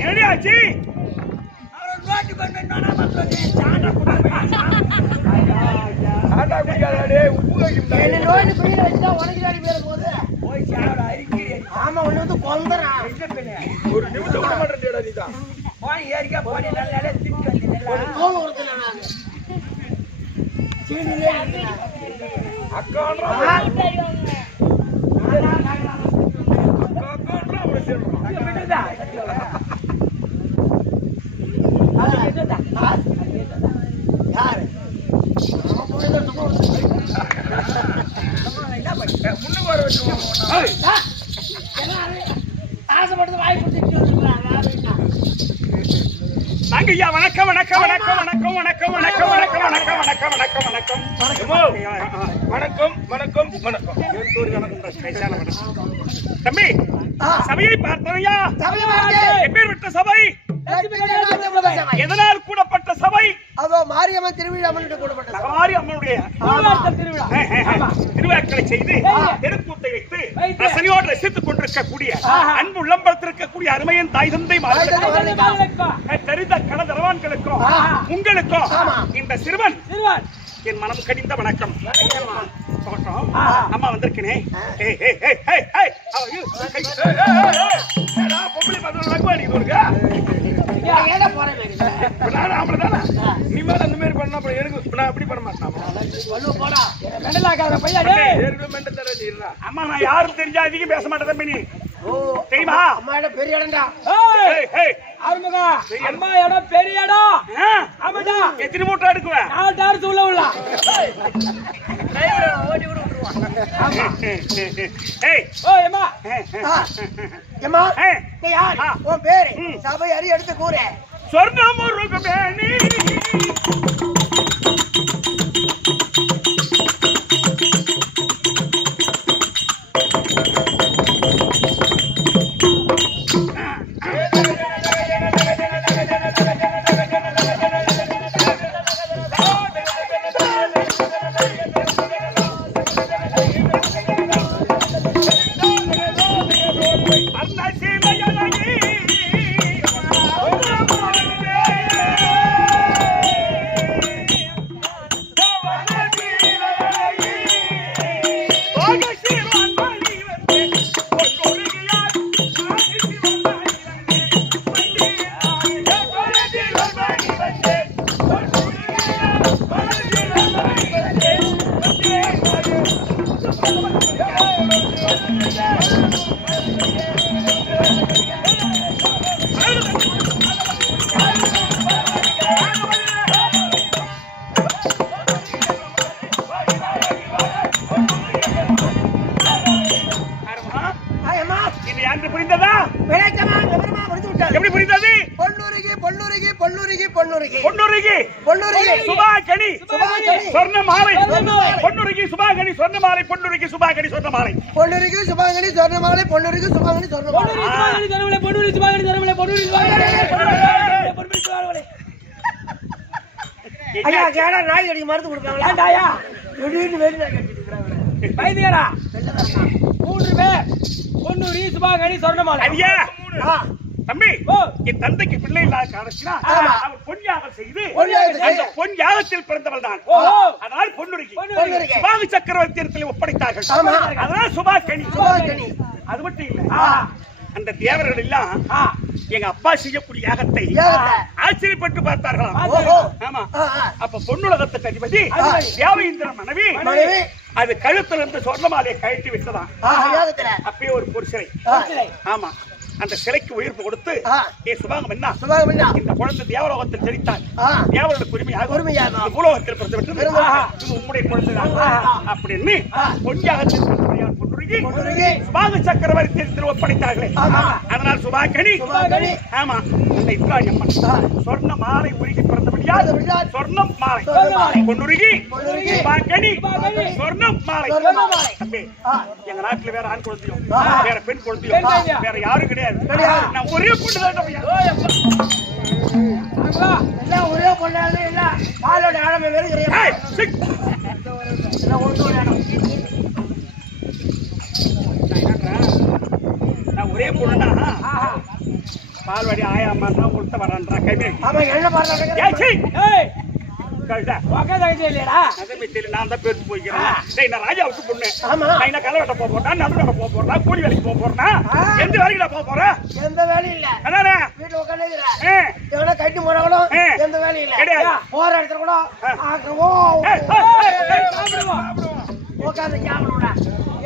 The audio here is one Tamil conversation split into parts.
என்னடியாச்சு? அவன் நோட்டு பண்ண நானாம சொல்லி சாண்டா குடிக்காதே உப்பு வைக்கும். என்ன நோட்டு பண்ணி வச்சா உனக்கு தாடி பேர போகுது. போய் சாவடா அரிக்கி. ஆமா உன்னை வந்து கொல்றா. ஒரு நிமிஷம் கூட மாட்டேடா நீ தான். போய் ஏறிக்கா போய் நல்ல திட்டு வந்து நல்ல. தோல உருத்துனா நான். சீனிலே அக்கான்றா. அக்கான்றா ஒரு சேருறா. விடுடா. யாரு? முன்னுக்கு வர வச்சுருவோம். ஆசைப்பட்டது வாய் கொடுத்துட்டு நாங்கய்யா வணக்கம் வணக்கம் வணக்கம் வணக்கம் வணக்கம் வணக்கம் வணக்கம் வணக்கம் வணக்கம் வணக்கம் வணக்கம் வணக்கம் வணக்கம் வணக்கம் வணக்கம் தம்பி சபையை பார்த்தனையா எப்பேற்பட்ட சபை எதனால் கூடப்பட்ட சபை அதோ மாரியம்மன் திருவிழாமன் கூடப்பட்ட மாரி அம்மனுடைய திருவிழாக்களை செய்து தெருக்கூத்தை வைத்து ரசனையோடு ரசித்துக் கொண்டிருக்கக்கூடிய அன்பு உள்ளம்பத்திருக்கக்கூடிய அருமையின் தாய் தந்தை தெரிந்த கடதரவான்களுக்கும் உங்களுக்கும் இந்த சிறுவன் என் மனம் கடிந்த வணக்கம். அம்மா வந்திருக்கனே நீ மேல அந்த மாதிரி பண்ணா எனக்கு நான் அப்படி பண்ண மாட்டேன். அம்மா நான் யாரும் தெரிஞ்சா அதிகம் பேச மாட்டேன் தம்பி. நீ தெரியுமா அம்மா இடம் பெரிய இடம்டா. ஆறுமுகா அம்மா இடம் பெரிய இடம். ஆமாடா எத்தனை மூட்டை எடுக்குவேன்? 4 டார்ஸ் உள்ள உள்ள ஓடி விட விட்டுருவான். உன் பேரு சபை அறி எடுத்து கூறு. சொர்ணமுருகமேனி நாய் கடிக்கு மருந்து கொடுப்பாங்களா? வைத்தியரா 3 பேர் பொன்னூரி சுபாகணி சொர்ணமாலை. ஐயா தம்பி என் தந்தைக்கு பிள்ளை இல்லாத காரணத்தினா அவர் பொன் யாகம் செய்து அந்த பொன் யாகத்தில் பிறந்தவள் தான். அதனால் பொன்னுரிக்கு சுபாகு சக்கரவர்த்தி ஒப்படைத்தார்கள். அதனால் சுபாகணி. அது மட்டும் இல்ல அந்த தேவர்கள் எல்லாம் எங்க அப்பா செய்யக்கூடிய யாகத்தை ஆச்சரியப்பட்டு பார்த்தார்களாம். ஆமா அப்ப பொன்னுலகத்துக்கு அதிபதி தேவேந்திரன் மனைவி அது கழுத்துல இருந்து சொர்ணமாலையை கழட்டி விட்டதான். அப்பயே ஒரு பொருசிலை. ஆமா அந்த சிலைக்கு உயிர்ப்பு கொடுத்து சுபாகம் என்ன இந்த குழந்தை தேவலோகத்தில் ஜெனித்தார். தேவர்களுக்கு உரிமையாக பூலோகத்தில் பிறந்து உம்முடைய குழந்தைதான் அப்படின்னு பொன்யாகத்தில் சுபாக சக்கரவர்த்தி ஒப்படைத்தார்களே. அதனால் சுபாகணி ஆமா அந்த இப்ராஹி அம்மன் சொர்ண மாலை உருகி பிறந்தபடியால் சொர்ணம் மாலை பொன்னுருகி சுபாகணி சொர்ணம் மாலை. எங்க நாட்டுல வேற ஆண் குழந்தையும் வேற பெண் குழந்தையும் வேற யாரும் கிடையாது. நான் ஒரே பொண்ணுதான். ஒரே பொண்ணாலும் இல்ல பாலோட ஆழமை வேறு ஒரே பொண்ணுனா பால்வாடி ஆயாமா தான் உளுத்த வரான்றா கைமே. ஆமா என்ன பண்ணலாம் ஏய் சீ ஏய் கழுதா. உக்கா தங்கச்சி இல்லையாடா அதே மித்தில நான் தான் பேசி போய்க்கிறேன். டேய் நான் ராஜா விட்டு பொண்ணு. ஆமா. நான் என்ன கலை வெட்ட போக போறேன், நடு வெட்ட போக போறேன், கூலி வேலைக்கு போக போறேன். எந்த வேலைக்கு நான் போக போறேன்? எந்த வேலையும் இல்ல. அதானே? வீட்டுல உட்காந்துக்கிறேன். எவனா கட்டி போனாலும் எந்த வேலையும் இல்ல. கிடையாது. போற இடத்துல கூட ஆக்கவோ உட்காந்து சாப்பிடுவோடா.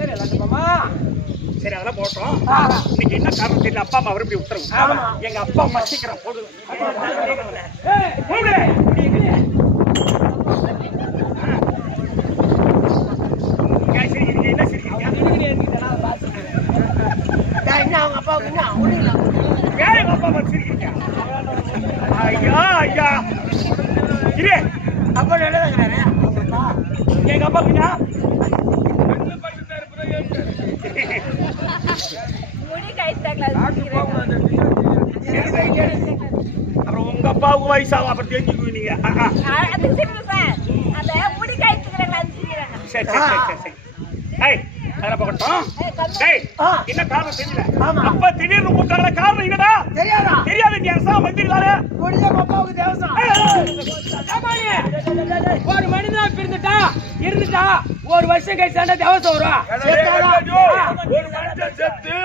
ஏறு லட்சமாமா சரி அதெல்லாம் போட்டோம். இன்னைக்கு என்ன காரணம் தெரியல, அப்பா அம்மா மறுபடியும் உத்தரவு. ஆமா. எங்க அப்பா அம்மா சீக்கிரம் போடு. ஏய் போடு. ஏய், சரி, நீங்க என்ன சிரிக்கிறீங்க? என்ன அவங்க அப்பாவுக்கு என்ன ஒண்ணுங்களா? ஏன் எங்க அப்பா அம்மா சிரிக்கிறீங்க? ஐயா ஐயா இரு. அப்பா நல்லதாங்கிறாரு. எங்க அப்பா குஞ்சா முடி கைத்தாங்களா அப்புறம் உங்க அப்பாவுக்கு வயசாகும், அப்புறம் தெரிஞ்சுக்குவீங்க நீங்க. அதுக்கு சரி சார் அந்த முடி கைத்துக்கிறாங்க அது செய்யறாங்க சரி சரி சரி சரி. ஏய் அதெல்லாம் போகட்டும். டேய் என்ன காரணம் தெரியல. ஆமா. அப்பா திடீர்னு கூப்பிட்டாங்களே, காரணம் என்னடா? தெரியாதா? தெரியாது. நீ அரசா வந்திருக்காரு. முடிஞ்ச அப்பாவுக்கு தேவசம். ஒரு மனிதனா பிறந்துட்டா இருந்துட்டா ஒரு வருஷம் கழிச்சாண்டா தேவசம் வரும். ஒரு மனுஷன் செத்து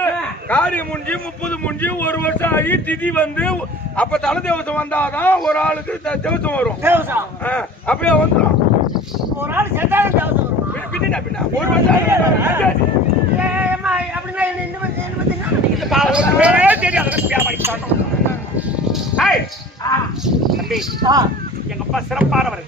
காரியம் முடிஞ்சு 30 முடிஞ்சு ஒரு வருஷம் ஆகி திதி வந்து அப்ப தலை தேவசம் வந்தாதான் ஒரு ஆளுக்கு தேவசம் வரும். தேவசம். அப்பயே வந்துடும். ஒரு ஆள் செத்தாலும் தேவசம் வருமா? பின்ன ஒரு வருஷம் ஏம்மா, அப்படின்னா என்ன பத்தி என்ன நினைக்கிறீங்க? ஒண்ணுமே தெரியாது. வியாபாரி காரணம். ஏய் தம்பி, எங்க அப்பா சிறப்பானவர்,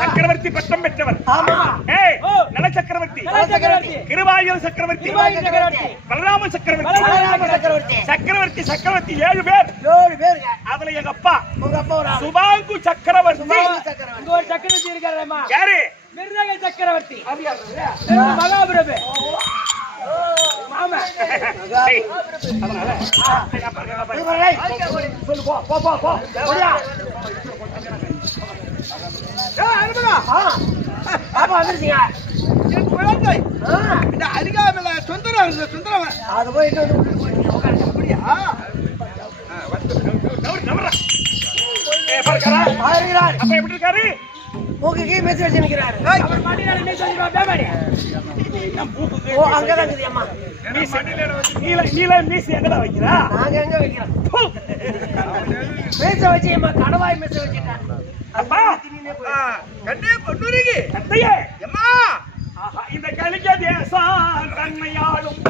சக்கரவர்த்தி பட்டம் பெற்றவர். ஆமா. ஏய் நல சக்கரவர்த்தி, சக்கரவர்த்தி கிருபாயுத சக்கரவர்த்தி, சக்கரவர்த்தி பலராம சக்கரவர்த்தி, பலராம சக்கரவர்த்தி. சக்கரவர்த்தி சக்கரவர்த்தி 7 பேர். 7 பேருங்க. அதுல எங்க அப்பா உங்க அப்பா ஒரு ஆள். சுபாங்கு சக்கரவர்த்தி. சக்கரவர்த்தி. இங்க ஒரு சக்கரவர்த்தி இருக்காரேம்மா யாரு? மிருதக சக்கரவர்த்தி மகாபிரபு மாமா. ஏய், அதனால எங்க அப்பா, எங்க அப்பா. சொல்லு போ போ போ போ. போடா. பாப்பா வந்துருச்சீங்க. இந்த அருகாமையில சுந்தரம் அது போயிட்டு வந்து உட்காருங்க. அப்படியா? நவர்றா. ஏய் பர்க்கரா. இருக்கிறார். அப்பா எப்படி இருக்காரு? மூக்குக்கு மெசேஜ் வச்சு நிக்கிறாரு. அவர் மடியில நீ சொல்லிடுவா பேமாடி. என்ன மூக்குக்கு? ஓ அங்கதான் இருக்குது அம்மா. மீசை. நீல மீசை எங்கடா வைக்கிறா? நாங்க எங்க வைக்கிறோம்? மேச வச்சு அம்மா கடவாய் மேச வச்சுட்டேன். அப்பா கண்ணே பொண்ணுருகி தந்தையே, எம்மா ஆஹா, இந்த கலிக தேசம் தன்மையாலும்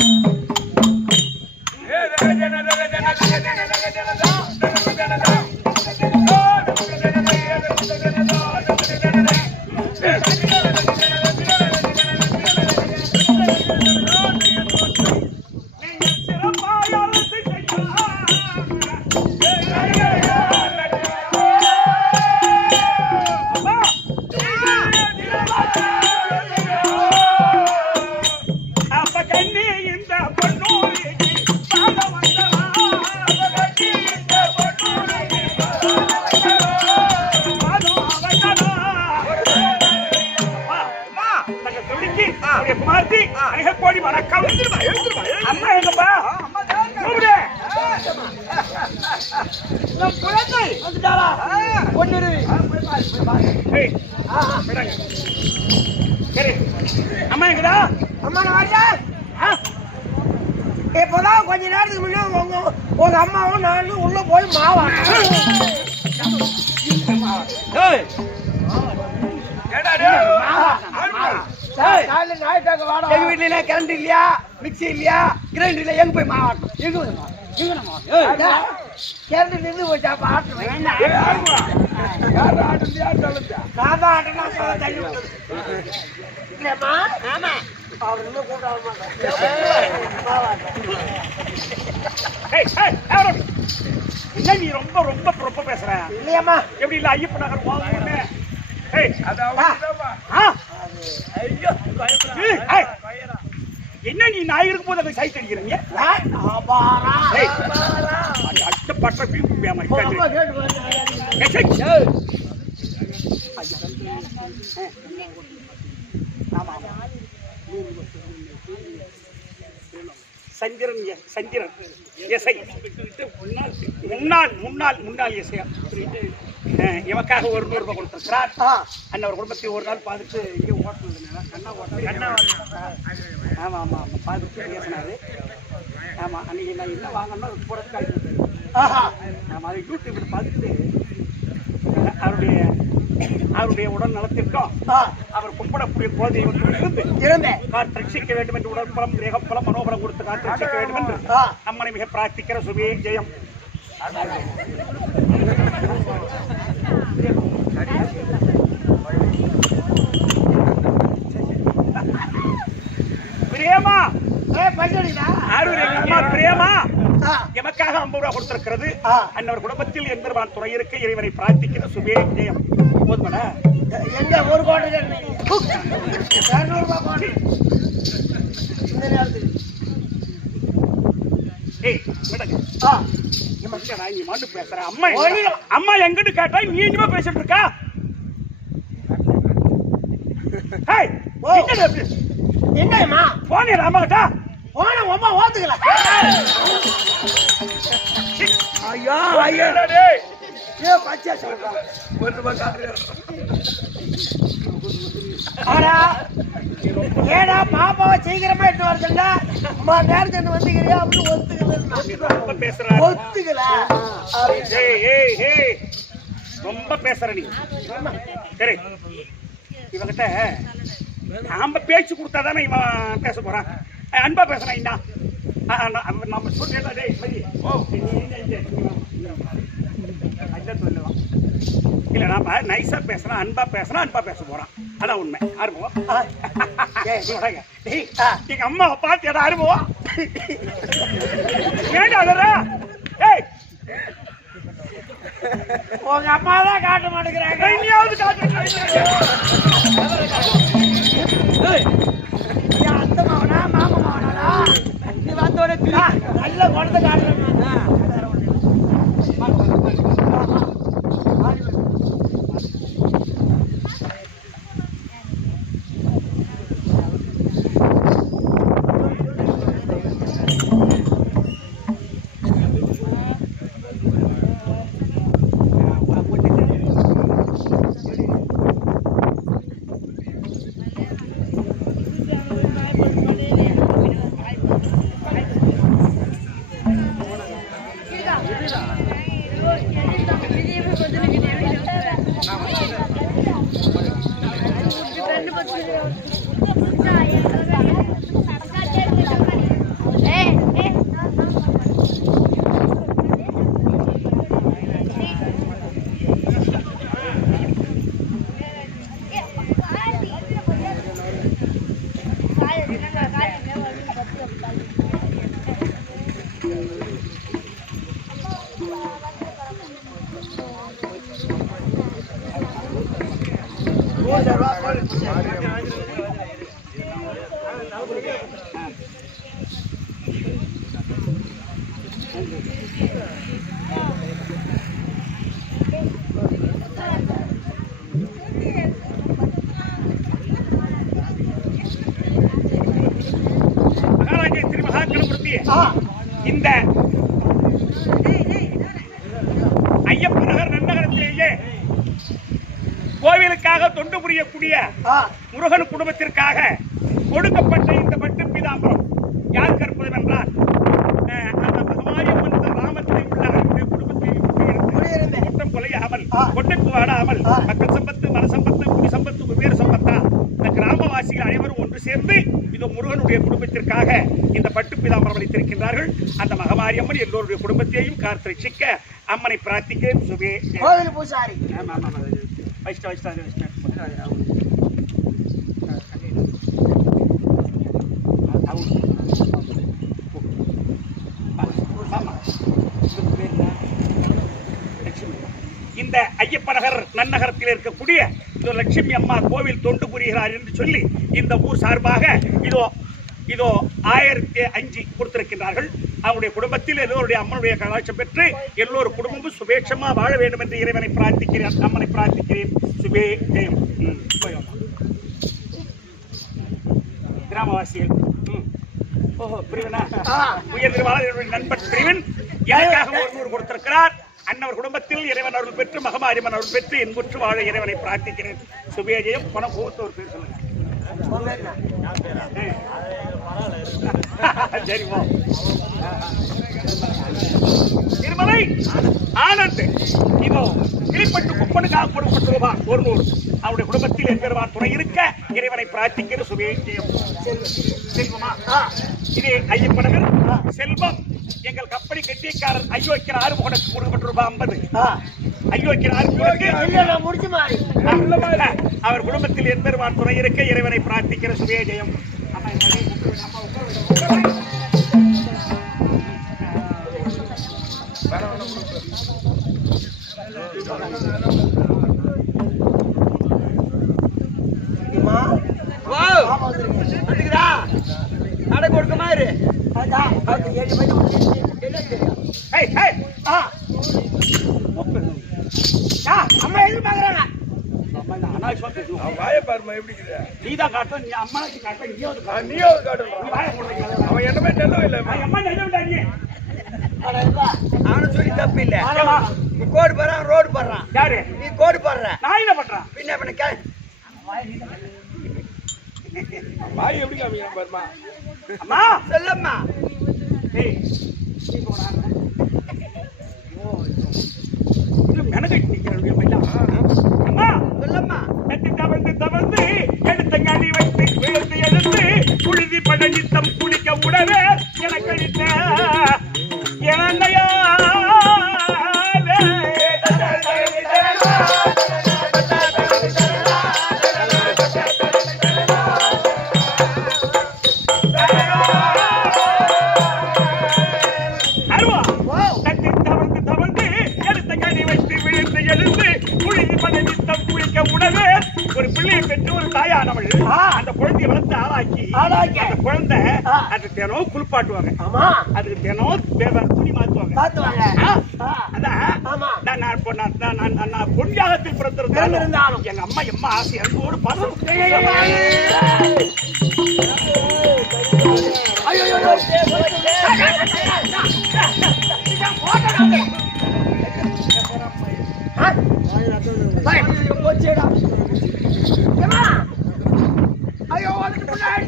அப்ப கண்ணி இந்த பொன்னூரிக்கு பாட வந்தவா, கண்ணி இந்த பொன்னூரிக்கு பாட வந்தவா. அப்பா, தங்க சொல்லிக்கு உடைய குமார்த்தி அநேக கோடி வணக்கம். அம்மா எங்கப்பா? கூப்பிடு. நம் குழந்தை வந்துட்டாளா பொன்னுருவி. ஏய், விடாங்க. சரி, அம்மா எங்கடா? அம்மா நான் வரேன். இப்பதான் கொஞ்ச நேரத்துக்கு முன்னாடி உங்க அம்மாவும் நானும் உள்ள போய் மாவாங்க. எங்க வீட்டுல கரண்ட் இல்லையா, மிக்சி இல்லையா, கிரைண்டர் இல்லையா, எங்க போய் மாவாட்டணும்? கரண்ட் நின்று போச்சா? அப்ப ஆட்டுவேன். நான் தான் ஆட்டினா தள்ளி விட்டது. இல்லையம்மா? ஆமா. அவர் இன்னும் கூப்பிட ஏய், ஏய், அவரு. என்ன நீ ரொம்ப ரொம்ப ரொம்ப பேசுற? இல்லையம்மா. எப்படி இல்ல ஐயப்ப நகர் போகணும்னு? ஏய், ஆ? ஏய், என்ன நீ நான் இருக்கும்போது அதை சைட் அடிக்கிறீங்க? ஏய், அது அடுத்த பட்ட பீப்பு சந்திரன் எசை முன்னாள் எசையா எமக்காக ஒரு 100 ரூபாய் கொடுத்திருக்கிறார். அண்ணவர் குடும்பத்தை ஒரு நாள் பார்த்துட்டு இங்கே கண்ணா ஆமா ஆமா ஆமா பார்த்துட்டு பேசினாரு. ஆமா அன்னைக்கு நான் என்ன வாங்கணும்னா போறது காய்ச்சி ஆமா அதை யூடியூப்ல பார்த்துட்டு அவருடைய உடல் நலத்திற்கும் அவர் கும்பிடக்கூடிய குலதெய்வத்தில் இருந்து காற்றட்சிக்க வேண்டும் என்று உடற்பலம் தேகப்பலம் மனோபலம் கொடுத்து காற்றட்சிக்க வேண்டும் என்று அம்மனை மிக பிரார்த்திக்கிற சுபே ஜெயம். பிரியமா பிரியமா எமக்காக 50 ரூபாய் கொடுத்திருக்கிறது. அன்னவர் குடும்பத்தில் எம்பெருமான் துணை இருக்க இறைவனை பிரார்த்திக்கிற சுபே ஜெயம். போதுமடா எங்க ஒரு கோட்டை 200 ரூபாய் கோட்டை இந்த நேரத்துக்கு நீ மண்ணு பேசுற அம்மா எங்கிட்டு கேட்டா நீ இனிமே பேசிட்டு இருக்கா? என்னம்மா போனே அம்மா கிட்ட போன அம்மா ஓத்துக்கல. ஐயா ஐயா டேய் ஏ பச்சை சொல்றா 1 ரூபாய் காட்டுறேன். ஆடா ஏடா பாப்பாவை சீக்கிரமா எட்டு வரதுல அம்மா நேரத்துக்கு வந்துக்கிறியா அப்படின்னு ஒத்துக்கல. ரொம்ப பேசுற நீ. சரி இவங்கிட்ட நாம பேச்சு கொடுத்தாதானே இவன் பேச போறான். அன்பா பேசுறான். நம்ம இல்ல நாம நைஸா பேசுறான் அன்பா பேச போறான். அதான் உண்மை. அனுபவம் எங்க அம்மாவை பார்த்து ஏடா அனுபவம் ஏண்டா உங்க அம்மா தான் காட்ட மாட்டேங்கிறாங்க. அத்தை மாவனா மாமா மாவனா நீ வந்தோட நல்ல குழந்தை காட்டுறேன். இந்த ஐயப்ப நகர் நன்னகரத்திலேயே கோவிலுக்காக தொண்டு புரியக்கூடிய முருகன் குடும்பத்திற்காக கொடுக்கப்பட்ட இந்த பட்டு பீதாம்பரம் யார் கற்பது என்றால் அந்த பகவானியம்மன் ராமத்தை உள்ள குடும்பத்தை குற்றம் கொலையாமல் கொட்டைப்பு வாடாமல் மக்கள் சம்பத்து மனசம்பத்து குடி சம்பத்து வெவ்வேறு சம்பத்தா இந்த கிராமவாசிகள் அனைவரும் ஒன்று சேர்ந்து இது முருகனுடைய குடும்பத்திற்காக இந்த பட்டு பீதாம்பரம் அளித்திருக்கின்றார்கள். அந்த மகமாரியம்மன் எல்லோருடைய குடும்பத்தையும் காத்து ரட்சிக்க அம்மனை பிரார்த்திக்க சுபே கோவில் பூசாரி இந்த ஐயப்ப நகர் நன்னகரத்தில் இருக்கக்கூடிய இதோ லட்சுமி அம்மா கோவில் தொண்டு புரிகிறார் என்று சொல்லி இந்த ஊர் சார்பாக இதோ 1005 கொடுத்திருக்கின்றார்கள். அவருடைய குடும்பத்தில் எல்லோருடைய அம்மனுடைய கலாட்சம் பெற்று எல்லோரும் குடும்பமும் சுபேட்சமா வாழ வேண்டும் என்று இறைவனை பிரார்த்திக்கிறேன், அம்மனை பிரார்த்திக்கிறேன். சுபே ஜெயம். கிராமவாசிகள் ஓஹோ பிரிவனா ஆ. உயர் திருவாளர் நண்பன் பிரிவன் எனக்காக 100 கொடுத்திருக்கிறார். அன்னவர் குடும்பத்தில் இறைவன் அருள் பெற்று மகமாரிமன் அருள் பெற்று இன்புற்று வாழ இறைவனை பிரார்த்திக்கிறேன். சுபேஜயம் பணம் கொடுத்து ஒரு பேர் சொல்லுங்க. உங்க என்ன? சரி போ. திருமலை ஆனந்த் இப்போ கிளிப்பட்டு குப்பனுக்காக கொடுக்கப்பட்ட ரூபாய் 100. அவருடைய குடும்பத்தில் எம்பெருமான் துணை இருக்க இறைவனை பிரார்த்திக்கிற சுபேஜயம். செல்வமா இது ஐயப்பனகர் செல்வம் எங்கள் கப்படி கெட்டியக்காரர் ஐயோக்கியர் ஆறுமுகனுக்கு கொடுக்கப்பட்ட ரூபாய் 50. ஐயோக்கியர் ஆறுமுகனுக்கு இல்ல, நான் முடிச்சு மாறி. அவர் குடும்பத்தில் எம்பெருமான் துணை இருக்க இறைவனை பிரார்த்திக்கிற சுபேஜயம். அம்மா அம்மா, வாவ் பாப்பா வந்திருக்கு. வந்துக்குதா நட கொடுக்க மாதிரி அதான், அது 7 மணி முடிஞ்சிருச்சு. என்ன தெரியும்? ஹேய் ஹேய் ஆ. ஆ, அம்மா எதிர்பார்க்கறாங்க. அவன் வாயை பாருமா எப்படி இருக்குது. நீதான் காட்டும் நீ அம்மாக்கு காட்டும் நீ வந்து காட்டு. நீயே ஒரு காட்டுறான். நீ வாயை போடுறீங்க. அவன் என்னமே நெல்லவே இல்லை. அம்மா நெல்ல விட்டாங்க. அட இருப்பா. அவனை சொல்லி தப்பு இல்ல ஆமா. நீ கோடு போறான் ரோடு போடுறான் யாரு நீ கோடு போடுற நான் என்ன பண்றேன்? பின்ன பண்ண கே வாய் எப்படி காமிக்கிறான் பாருமா. அம்மா சொல்லம்மா ஏய் நீ போடா. இது மெனகட்டி நிக்கிறேன் பையா. அம்மா சொல்லம்மா தட்டி தவழ்ந்து எடுத்த ஞானி வைத்து விழுந்து எழுந்து புழுதி படனித்தம் குளிக்க உடவே எனக்கு அளித்த என்னையா அருவா தட்டி தவழ்ந்து எடுத்த ஞானி வைத்து விழுந்து எழுந்து புழுதி படனித்தம் குளிக்க உடவே ஒரு பிள்ளையை பெற்று ஒரு தாயானவள் அந்த குழந்தையை வளர்த்து ஆளாக்கி ஆளாக்கி. அந்த குழந்தை அது தினம் குளிப்பாட்டுவாங்க. ஆமா, அதுக்கு தினம் துணி மாத்துவாங்க. பாத்துவாங்க. ஆ? அதான் ஆமா. நான் பொன்யாகத்தில் பிறந்திருந்தாலும் பிறந்திருந்தாலும் எங்க அம்மா எம்மா ஆசை அன்போடு பாசம் ஐயோ, ஐயோ, போச்சேடா. ஏம்மா? ஐயோ, அதுக்கு முன்னாடி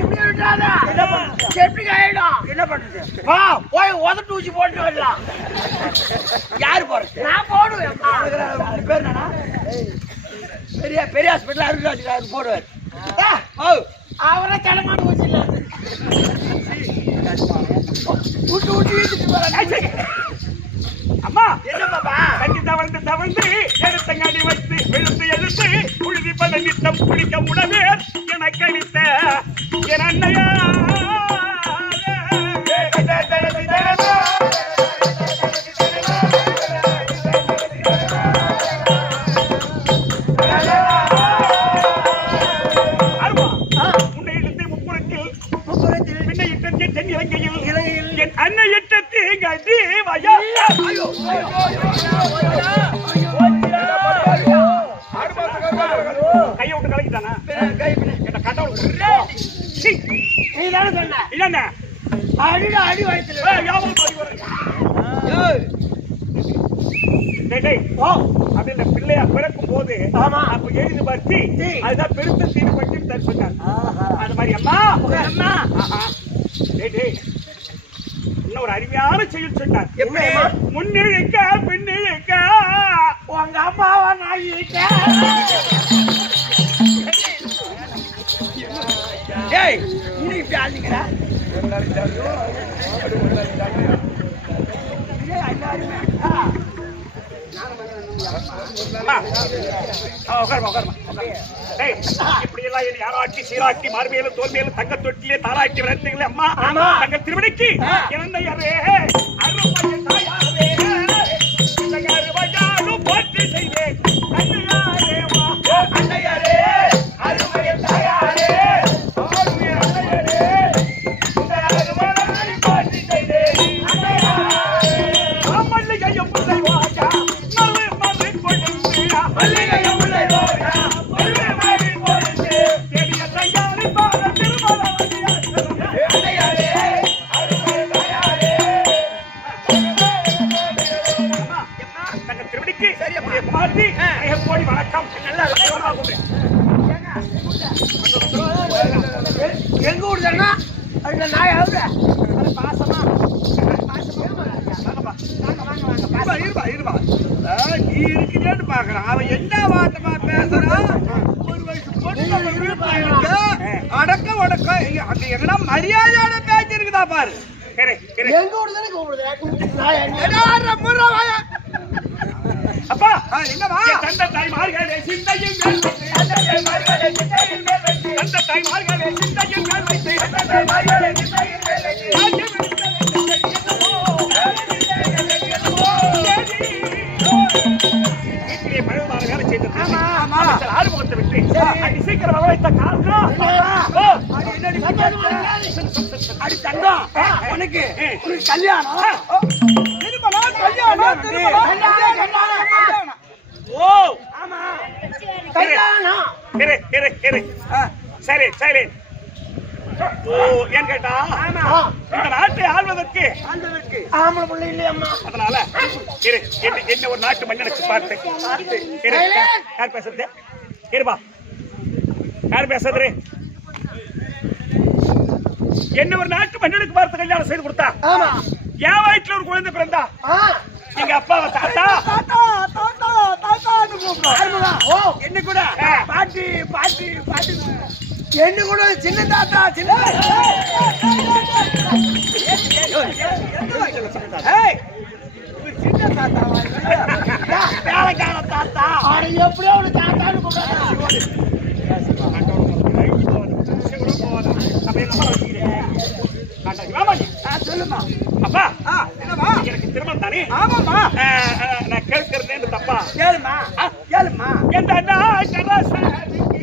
இப்படி விட்டாத. எப்படி ஆயிடும்? என்ன பண்றது? வா, போய் உதட்டு ஊசி போட்டு வரலாம். யாரு போறது? நான் போடுவேன். பேர் என்னடா? பெரிய ஹாஸ்பிட்டல் அருள்ராஜ் போடுவார். அவரே தலைமான ஊசி இல்ல. அம்மா என்ன பாப்பா? தண்ணி தவழ்ந்து எடுத்தங்காடி வைத்து விழுந்து எழுந்து புழுதி பல நித்தம் குளிக்க உடவே எனக்கு அளித்த என் அண்ணையா உன்னை இழுத்து முப்புறத்தில் பின்னை இட்டத்தில் தென் இலங்கையில் என் அன்னை இட்டத்து கதி வயா கையை விட்டு கலக்கிட்டானா என்ன கண்டவள் நீ தானே சொன்ன? இல்ல அடிடா, அடி வயித்துல. அப்படி இந்த பிள்ளையா பிறக்கும் போது ஆமா. அப்ப எழுதி பற்றி அதுதான் பெருத்த தீனி பற்றி சொன்னாங்க. அது மாதிரி அம்மா அம்மா. ஆஹா. டேய், இன்னும் ஒரு அருமையான செயல் சொன்னார். எப்படி? முன்னிழுக்க பின்னிழுக்க உங்க அம்மாவா நான் இருக்கேன். ஏய் நீ இப்படி ஆடுறீங்கடா இப்படி எல்லாம் யாராட்டி சீராட்டி மார்பியலும் தோல்வியிலும் தங்க தொட்டிலே தாராட்டி வளர்த்தீங்களே அம்மா. ஆமா. தங்கள் திருவிடைக்கு இறந்தையரே அருமைய தாயாரே இந்த அருமையாலும் போற்றி செய்தேன் அன்னையாரே வா அன்னையாரே அருமைய தாயாரே அருமைய அன்னையாரே இந்த அருமையாலும் போற்றி செய்தேன் அன்னையாரே மல்லிகையும் முல்லை வாஜா மல்லு மல்லு கொழுந்தியா மல்லிகையும் முல்லை வாஜா மல்லு மல்லு கொழுந்து தேடிய தையாரி பார திருமலவதியா தந்தைக்கு என்னுடைய குமார்த்தி கோடி வணக்கம். நல்லா எங்க ஊர் தானா அந்த நாய் அவரு பாசமா நீ இருக்கிறேன்னு பாக்குறான். அவன் என்ன வாட்டமா பேசுறான்? ஒரு வயசு பொண்ணு அடக்க உடக்க அங்க எங்கன்னா மரியாதையோட பேச்சு இருக்குதா பாரு. எங்க ஊர் தானே கூப்பிடுறேன் அப்பா என்னவா தந்த தாய்மார்களே சிந்தையும் மேல் வைத்து தந்த தாய்மார்களே சிந்தையும் மேல் வைத்து தந்த தாய்மார்களே சிந்தையும் மேல் வைத்து தந்த தாய்மார்களே சிந்தையும் மேல் வைத்து வீட்டிலே பழுவான வேலை செய்து ஆறுமுகத்தை விட்டு சீக்கிரம் வரவைத்த காரணம் அடி தங்கம் உனக்கு கல்யாணம் ஓ ஆமா கல்யாணம் சரி சரி ஓ ஏன் கேட்டா இந்த நாட்டை ஆள்வதற்கு ஆம்பளை பிள்ளை இல்லையம்மா அதனால என்ன ஒரு நாட்டு மன்னனுக்கு பார்த்து யார் பேசுறது இருப்பா யார் பேசுறது என்ன ஒரு நாட்டு மன்னனுக்கு பார்த்து கல்யாணம் செய்து கொடுத்தா ஆமா என் வயிற்றுல ஒரு குழந்தை பிறந்தா எங்க அப்பாவை தாத்தா என்ன கூட பாட்டி பாட்டி பாட்டி என்ன கூட சின்ன தாத்தா சின்ன சின்ன தாத்தா வேலைக்கார தாத்தா எப்படியோ ஒரு தாத்தான்னு சொல்லுமா அப்பா என்னமா எனக்கு திருமணம் தானே ஆமாமா நான் கேட்கிறேன் தப்பா கேளுமா கேளுமா எந்த நாட்டரசாதிக்கு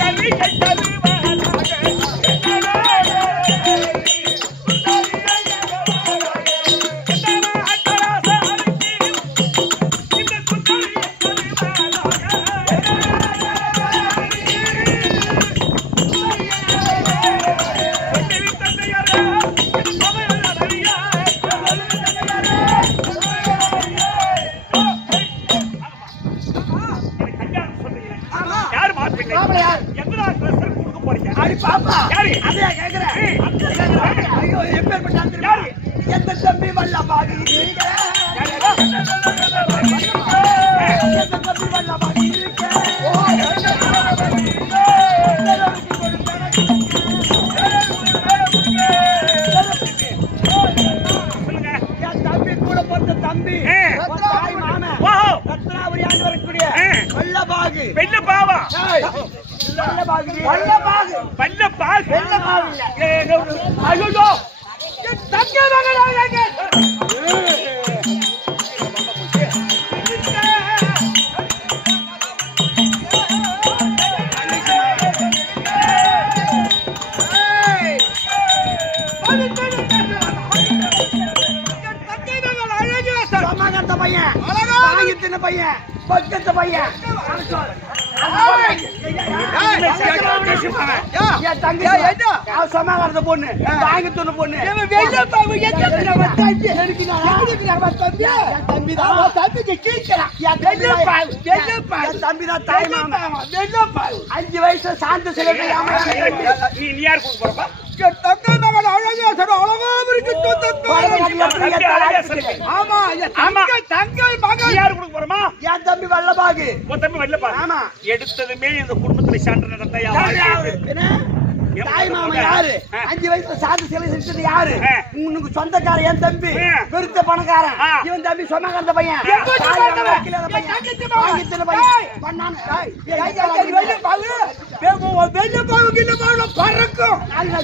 கலியை அடி பாப்பா அதையா கேக்குறேன் ஐயோ எப்பேற்பட்ட யாரு எந்த தம்பி வல்லபாகி எந்த தம்பி வல்லபாகி என் தம்பி கூட பிறந்த தம்பி தாய் மாமன் ரத்னாவரி ஆண்டு வரக்கூடிய வல்லபாகு வெள்ளப்பாவா வல்லபாகு வல்லபாகு வல்லப்பாகு வல்லபாகு ஐயோ தங்க மகளாக பையன் வாங்கித்தின பையன் பக்கத்து பையன் சொன்னாங்க பொண்ணு வாங்கி துண்ணு பொண்ணு தம்பிதான் தாய் மாமா 5 வயசுல சாந்த நீ யார் கூட்டு போறப்பா என் தம்பி வல்லபாகு எடுத்ததுமே இந்த குடும்பத்துல சான்று நடந்த தாய் மாமா யாரு 5 வயசுல சாது சிலை செஞ்சது யாரு உனக்கு சொந்தக்காரன் என் தம்பி பெருத்த பணக்காரன் இவன் தம்பி சொந்தக்காரந்த பையன்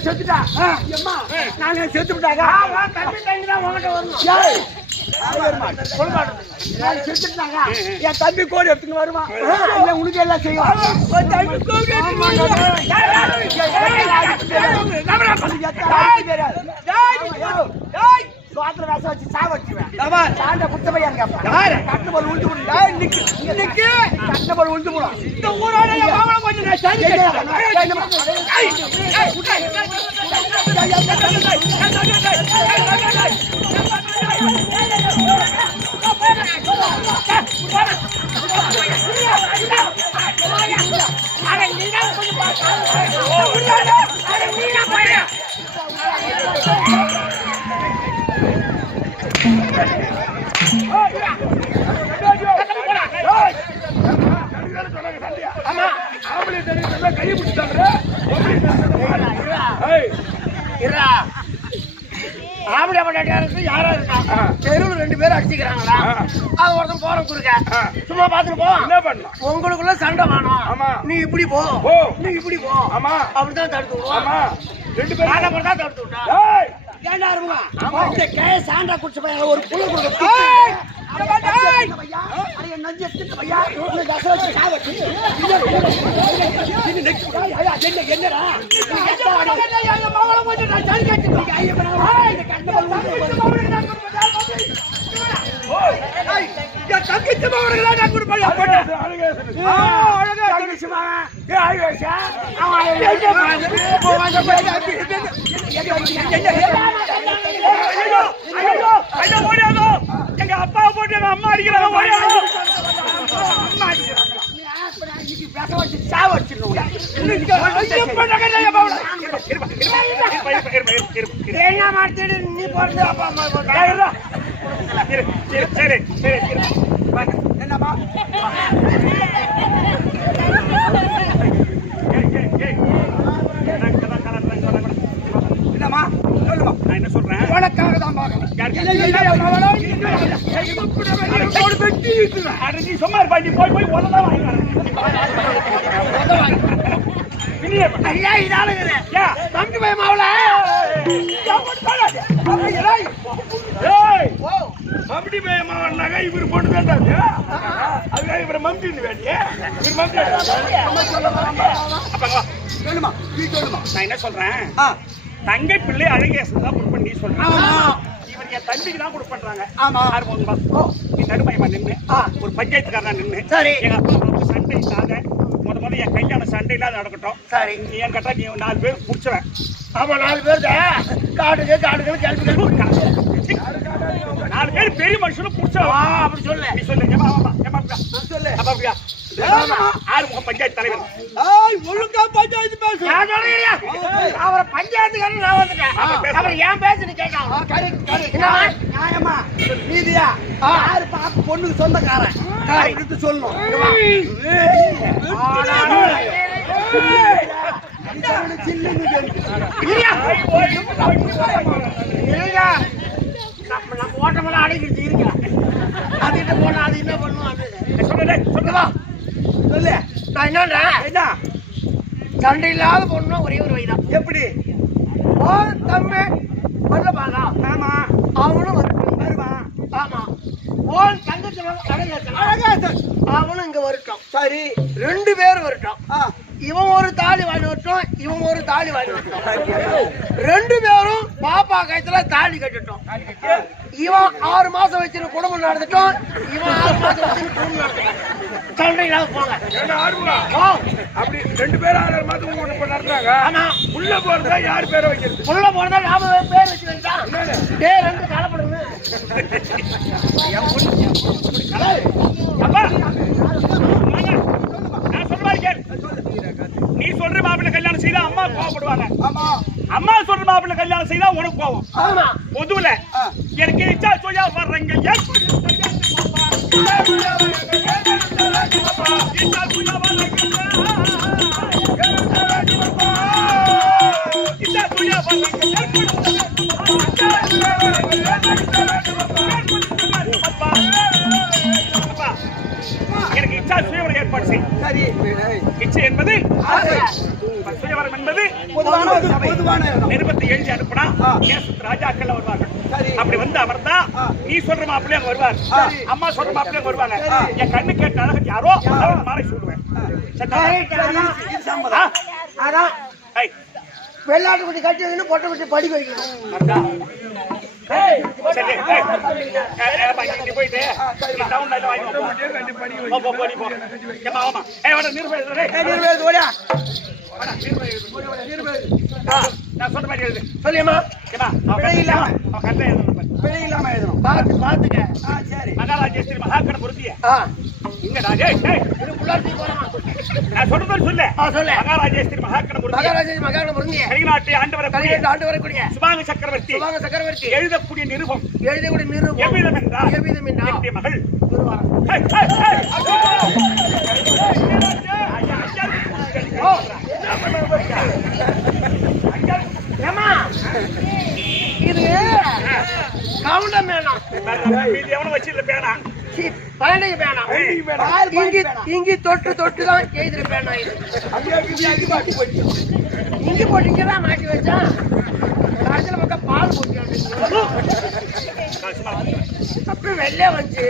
செத்துட்டா நாங்க செத்து விட்டாங்க என் தம்பி கோடி எடுத்துன்னு வருவான் உனக்கு எல்லாம் செய்வான் சோத்துல வேச வச்சு சாவடிச்சுவேன் சாண்ட குத்த பையன் கட்டு போல் உழுந்து போடும் இன்னைக்கு கட்டு போல் உழுந்து போடும் இந்த ஊரோட கொஞ்சம் யாரா இருக்கா தெருவில் 2 பேரும் அடிச்சுக்கிறாங்களா அது ஒருத்தன் போற குறுக்க சும்மா பாத்துட்டு போ என்ன பண்ணலாம் உங்களுக்குள்ள சண்டை வேணும் ஆமா நீ இப்படி போ நீ இப்படி போ ஆமா அப்படிதான் தடுத்து விடுவோம் ஆமா 2 பேரும் ஆனா தான் தடுத்து விட்டா ஏய் ஏண்டா இருமா இந்த கேய சாண்டா குடிச்ச பையன் ஒரு புள்ள கொடுக்க எங்க அப்பா போட்டு எங்க அம்மா அடிக்கிறாங்க என்ன மாத்திடு நீ போறது அப்பா அம்மா சரி சரி என்னப்பா என்னம்மா சொல்லுமா நான் என்ன சொல்றேன் உனக்காக தான் பாக்கிறேன் நீ சும்மா இருப்பா நீ போய் போய் உததான் ஐயா இதாளுங்க தம்பி பையன் மாவுல மம்டி பயமாவனாக இவர் பொண்ணு வேண்டாது அதுக்காக இவரை மம்டின்னு வேண்டிய இவர் மம்டி சொல்லுமா நீ சொல்லுமா நான் என்ன சொல்றேன் தங்கை பிள்ளை அழகேசன் தான் கொடுப்பேன் நீ சொல்றேன் இவன் என் தம்பிக்கு தான் கொடுப்பேன்றாங்க ஆமா நீ நடுமையமா நின்று ஒரு பஞ்சாயத்துக்காரனா நின்று சரி எங்க அப்பா அம்மாவுக்கு சண்டை இல்லாத முதல்ல என் கல்யாணம் சண்டை இல்லாத நடக்கட்டும் சரி நீ என் கட்டா நீ 4 பேர் புடிச்சுவேன் ஆமா 4 பேர் காடுங்க கேள்வி 4 பேர் பெரிய மனுஷனும் புடிச்சவா அப்படி சொல்லு நீ சொல்லு ஏமா ஏமா சொல்லு அப்பா அப்படியா ஆறுமுகம் பஞ்சாயத்து தலைவர் ஒழுங்கா பஞ்சாயத்து பேசு அவரை பஞ்சாயத்துக்காரன் நான் வந்துட்டேன் அவர் ஏன் பேசுன்னு கேட்கலாம் நியாயமா நீதியா யாரு பார்த்து பொண்ணுக்கு சொந்தக்காரன் அப்படின்னு சொல்லணும் நம்ம ஓட்டமெல்லாம் அடைக்கிட்டு இருக்கா அதுகிட்ட போனா அது என்ன பண்ணும் அது சொல்லுவா சொல்லு நான் என்னன்றா என்ன சண்டை இல்லாத பொண்ணு ஒரே ஒரு வயதான் எப்படி தம்பி வரல பாக்கா ஆமா அவனும் வருவான் ஆமா ஓன் தங்கச்சி அவனும் இங்க வரட்டும் சரி 2 பேரும் வரட்டும் இவன் ஒரு தாலி வாங்கி வரட்டும் இவன் ஒரு தாலி வாங்கி வரட்டும் 2 பேரும் பாப்பா கைத்துல தாலி கட்டட்டும் இவன் 6 மாசம் வச்சு குடும்பம் நடந்துட்டோம் இவன் 6 மாசம் வச்சு குடும்பம் நடந்துட்டோம் சண்டை இல்லாத போங்க அப்படி 2 பேரும் 6 மாதம் ஒண்ணு நடந்தாங்க ஆனா உள்ள போறதா யார் பேரை வைக்கிறது உள்ள போறதா நாம பேர் வச்சு வச்சான் டே 2 கலப்படுங்க நான் சொல்ற கேள் நீ சொல்ற மாப்பிள்ளை கல்யாணம் செய்தா அம்மா கோவப்படுவாங்க ஆமா அம்மா சொல்ற மாப்பிள்ளை கல்யாணம் செய்தா உனக்கு கோவம் ஆமா பொதுவுல எனக்கு இச்சா சொயா வர்றங்க எனக்கு இச்சா சுயவரம் ஏற்பாடு செய் சரி இச்சை என்பது சுயவரம் என்பது பொதுவான நிருபத்தை எழுதி அனுப்புனா ராஜாக்கள் வருவார்கள் அப்படி வந்து அமர்ந்தா நீ சொல்ற மாப்பிள்ளை அங்க வருவார் அம்மா சொல்ற மாப்பிள்ளை அங்க வருவாங்க என் கண்ணு கேட்ட அழகு யாரோ மாறி சொல்லுவேன் அதான் வெள்ளாட்டு குட்டி கட்டி பொட்டை குட்டி படிக்க வைக்கணும் சரி நீ போயிட்டு டவுன்ல நான் சொல்ற மாதிரி எழுது சொல்லியம்மா இல்ல பிழை இல்லாம எழுதணும். பாத்துக்க. சரி. மகாராஜேஸ்வரி மகாக்கண பொருந்திய ஆ, இங்கடா டேய் டேய் இது புள்ளாச்சி போறான். நான் சொல்றது சொல்லு. சொல்லு. மகாராஜேஸ்வரி மகாக்கண பொருந்திய மகாராஜா மகான பொருந்திய கலிநாட்டை ஆண்டு வரக்கூடிய கலிநாட்டு ஆண்டு வரக்கூடிய சுபாங்க சக்கரவர்த்தி சுபாங்க சக்கரவர்த்தி எழுதக்கூடிய நிருபம் எழுதக்கூடிய நிருபம் எவ்விதம் என்றால் எவ்விதம் என்றால் என்னுடைய மகள் திருவாரூர். ஹேய், ஹேய், ஹேய், ஐயா, ஐயா, ஓ, ஐயா, ஏம்மா, இது கவுண்டம் வேணாம். மீதி எவனும் வச்சிருந்த பேனா சீ, பழனிக்கு வேணாம். இங்கி தொட்டு தான் எழுதிரு வேணாம். இது இங்கி போட்டு இங்கதான் மாட்டி வச்சா கடைசியில் பக்கம் பால் போட்டு அப்புறம் வெள்ளை வந்து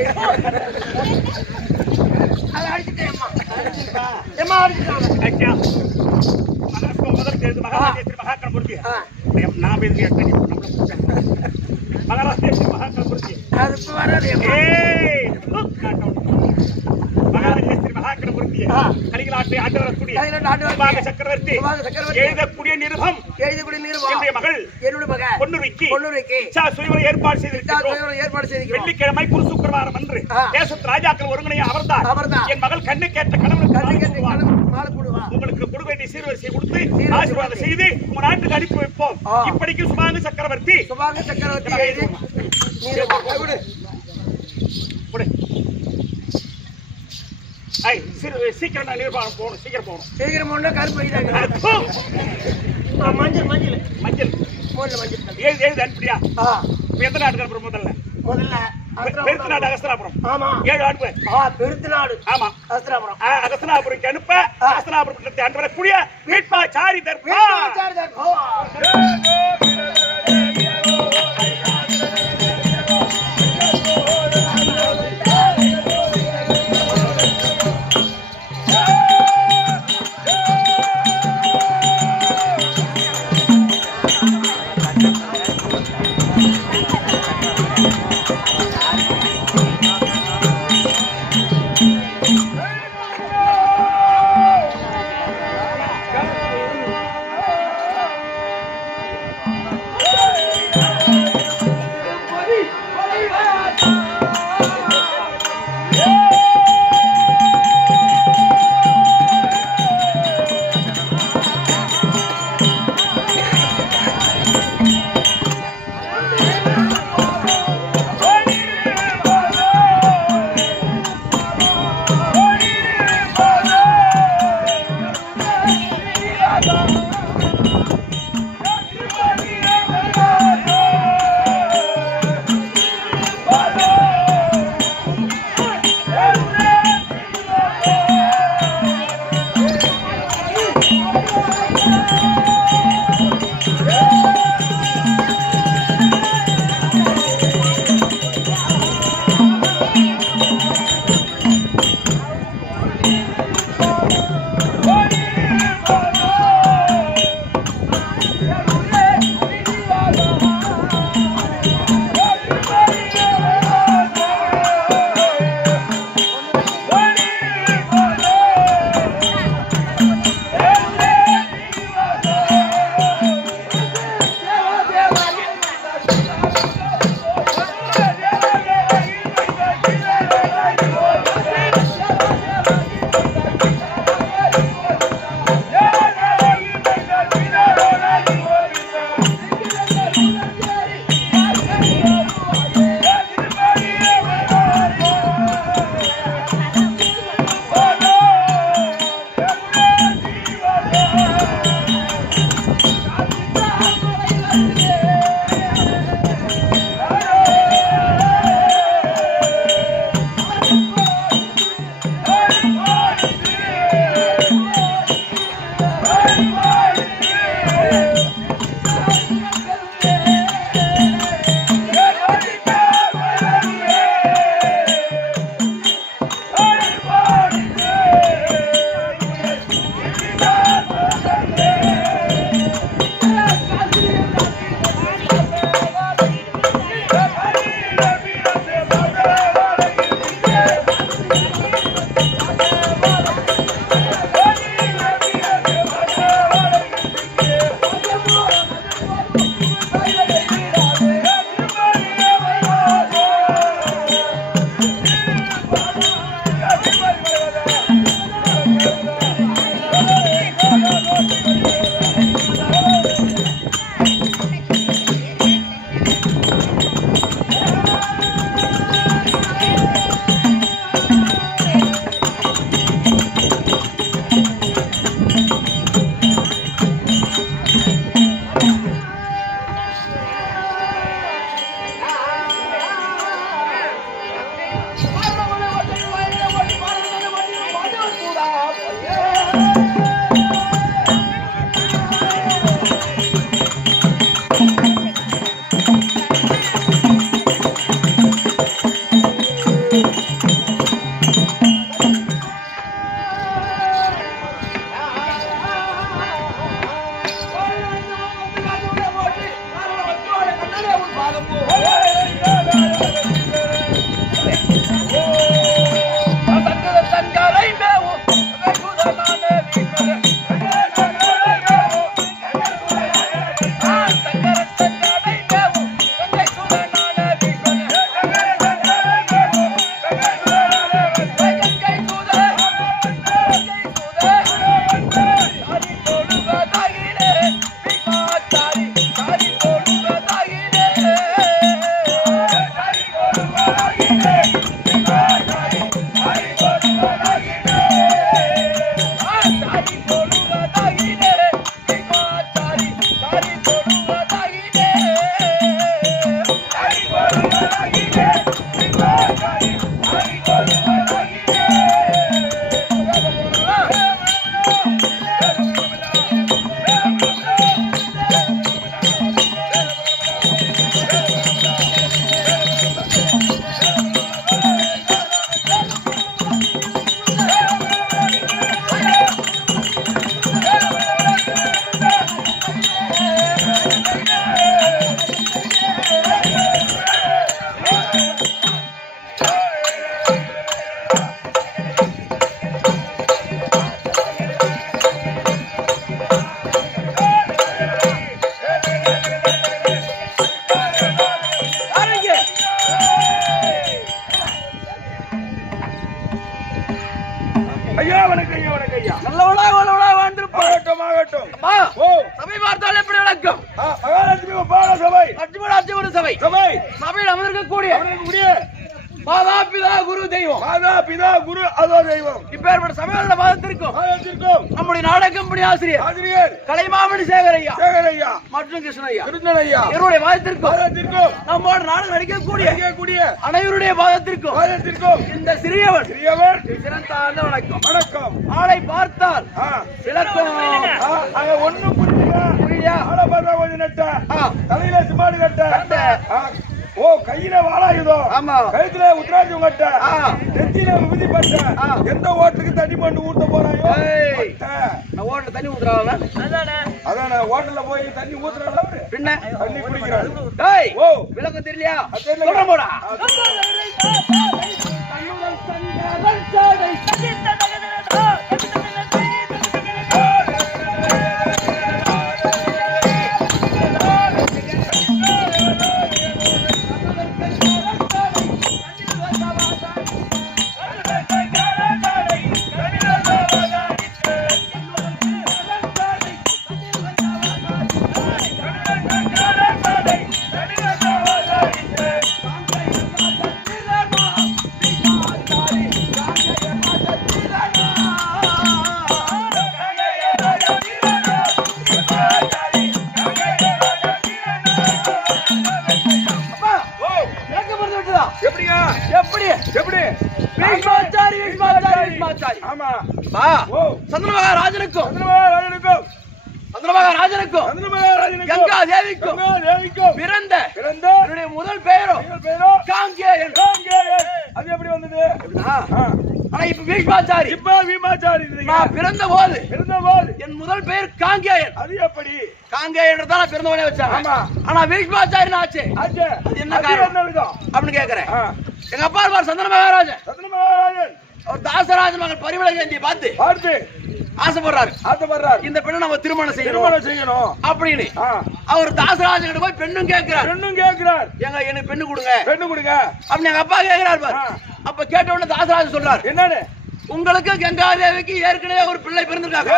அதை அடிச்சுட்டேன். ஏமா அடிச்சுட்டாங்க. ஐயா முதல் தேர்வு மகாராஜேஸ்வரி மகாக்கண பொருந்திய ஆ, நான் பேசி மகாராஜேஸ்வரி மகாக்கண பொருந்திய அது இப்ப வராது. ஏய் மகாராஜேஸ்வரி மகாக்கண பொருந்திய ஆ. கலிநாட்டை ஆண்டு வரக்கூடிய கலிநாட்டு ஆண்டு வரக்கூடிய சுபாங்க சக்கரவர்த்தி சுபாங்க சக்கரவர்த்தி எழுதக்கூடிய நிருபம் எழுதக்கூடிய நிருபம் என்னுடைய மகள் என்னுடைய மகன் பொன்னுரிக்கு பொன்னுரைக்கு சுயவரை ஏற்பாடு செய்திருக்கிறோம். ஏற்பாடு செய்திருக்கிறோம். வெள்ளிக்கிழமை குரு சுக்கிரவாரம் அன்று ஆ. தேசத்து ராஜாக்கள் ஒருங்கிணைய அவர்தான் அவர்தான். என் மகள் கண்ணு கேட்ட கணவனுக்கு கண்ணு மாலை கேட்டு போடுவார். கணவன் மாலை போடுவா. உங்களுக்கு கொடுக்க வேண்டிய சீர்வரிசை கொடுத்து சீர்வரிசை ஆசீர்வாதம் கொடுத்து. செய்து உங்க நாட்டுக்கு அனுப்பி வைப்போம். ஆ. இப்படிக்கு சுபாங்க சக்கரவர்த்தி சுபாங்க சக்கரவர்த்தி எழுதி நிருபம். கொடு. ஐ, சீக்கிரம் நான் நிர்வாகம் போகணும், சீக்கிரம் போகணும். சீக்கிரம் ஒண்ணா கருப்பு வைத்தாங்க. அப்பு. மஞ்சள் மஞ்சள் மஞ்சள் முதல்ல மஞ்சள் தண்ணி. எழுது அனுப்பியா ஆ, எந்த நாட்டுக்கு அப்புறம் முதல்ல முதல்ல பெருத்து நாடு அகஸ்தனாபுரம் ஆமா. 7 அனுப்பு. பெருத்து நாடு ஆமா அஸ்திராபுரம். அகஸ்தனாபுரத்துக்கு அனுப்ப அகஸ்தனாபுரத்தை அன்று வரக்கூடிய வீட்பா சாரி தர்பா ஐயா வணக்கம் ஐயா வணக்கம் ஐயா. நல்லவளா வாழ்ந்திருப்பான். ஆகட்டும் ஆகட்டும். அம்மா, ஓ சபை பார்த்தால் எப்படி வணக்கம்? மகாலட்சுமி பாட சபை லட்சுமண சபை. சபை சபையில் அமர்ந்திருக்கக்கூடிய அவனுக்கு முடிய மாதா பிதா குரு தெய்வம் மாதா பிதா குரு அதோ தெய்வம் இப்பேற்பட்ட சபையோட பாதத்திற்கும் ஆகத்திற்கும் நம்முடைய நாடகம்படி ஆசிரியர் ஆசிரியர் கலைமாமணி சேகர் ஐயா சேகர் ஐயா மற்றும் கிருஷ்ணன் ஐயா கிருஷ்ணன் ஐயா இவருடைய பாதத்திற்கும் ஆகத்திற்கும் நம்மோட நாடு நடிக்கக்கூடிய கூடிய அனைவருடைய பாதத்திற்கும் ஆகத்திற்கும் இந்த சிறியவன் சிறியவர் சிறந்தார்ந்த வணக்கம். வணக்கம். ஆளை பார்த்தால் ஆ, விளக்கம் ஆ, அங்க ஒண்ணும் புரியல. புரியலையா? ஆளை பார்த்தா கொஞ்சம் நெட்ட. ஆ. தலையில சிமாடு கட்ட. கட்ட. ஆ, ஓ கையில வாளாயுதம். ஆமா. கழுத்துல உத்ராஜம் கட்ட. ஆ. நெத்தியில விபூதி பட்ட. ஆ. எந்த ஓட்டுக்கு தண்ணி மண்ணு ஊத்த போறாயோ ஏய். பட்ட. நான் ஓட்ட தண்ணி ஊத்துறாங்க அதானே ஹோட்டல்ல போய் தண்ணி ஊத்துறாள் அவரு. பின்ன தண்ணி குடிக்கிறாரு. டேய் ஓ விளக்கம் தெரியலையா? அது தெரியல. சொல்றேன் போடா. எப்படியா? எப்படி எப்படி? பீஷ்மாச்சாரி பீஷ்மாச்சாரி பீஷ்மாச்சாரி. ஆமா. பா ஓ சந்திரமகாராஜனுக்கும் சந்திரமகாராஜனுக்கும் சந்திரமகாராஜனுக்கும் சந்திரமகாராஜனுக்கும் கங்கா தேவிக்கும் கங்கா தேவிக்கும் பிறந்த பிறந்த என்னுடைய முதல் பெயரும் எங்கள் பேரோ காங்கேயன். காங்கேயன். அது எப்படி வந்தது? எப்படின்னா? ஆ. ஆனா இப்ப பீஷ்மாச்சாரி இப்ப பீமாச்சாரி நான் பிறந்த போது பிறந்தபோது என் முதல் பெயர் காங்கேயன். அது எப்படி? காங்கேயன் தான் பிறந்தவனே வச்சாங்க. ஆமா. ஆனா பீஷ்மாச்சாரி ஆச்சு ஆச்சே. அது என்ன அது காரணம்? என்ன விதம்? அப்படின்னு கேக்குறேன். ஆ. எங்க அப்பா இருப்பார் சந்திர மகாராஜன். சந்திரமகாராஜன் அவர் தாசராஜ மகள் பரிமள ஜெயந்தியை பார்த்து பார்த்து ஆசைப்படுறாரு. ஆசைப்படுறார். இந்த பெண்ணை நம்ம திருமணம் செய்யணும் திருமணம் செய்யணும். அப்படின்னு. ஆ. அவர் தாசராஜன் கிட்ட போய் பெண்ணும் கேட்கிறார். பெண்ணும் கேட்கிறார். எங்க எனக்கு பெண்ணு கொடுங்க பெண்ணு கொடுங்க. அப்படின்னு எங்க அப்பா கேட்கிறார் பாரு. ஆ. அப்ப கேட்ட உடனே தாசராஜன் சொல்றாரு, என்னன்னு? உங்களுக்கு கங்காதேவிக்கு ஏற்கனவே ஒரு பிள்ளை பிறந்திருக்காங்க.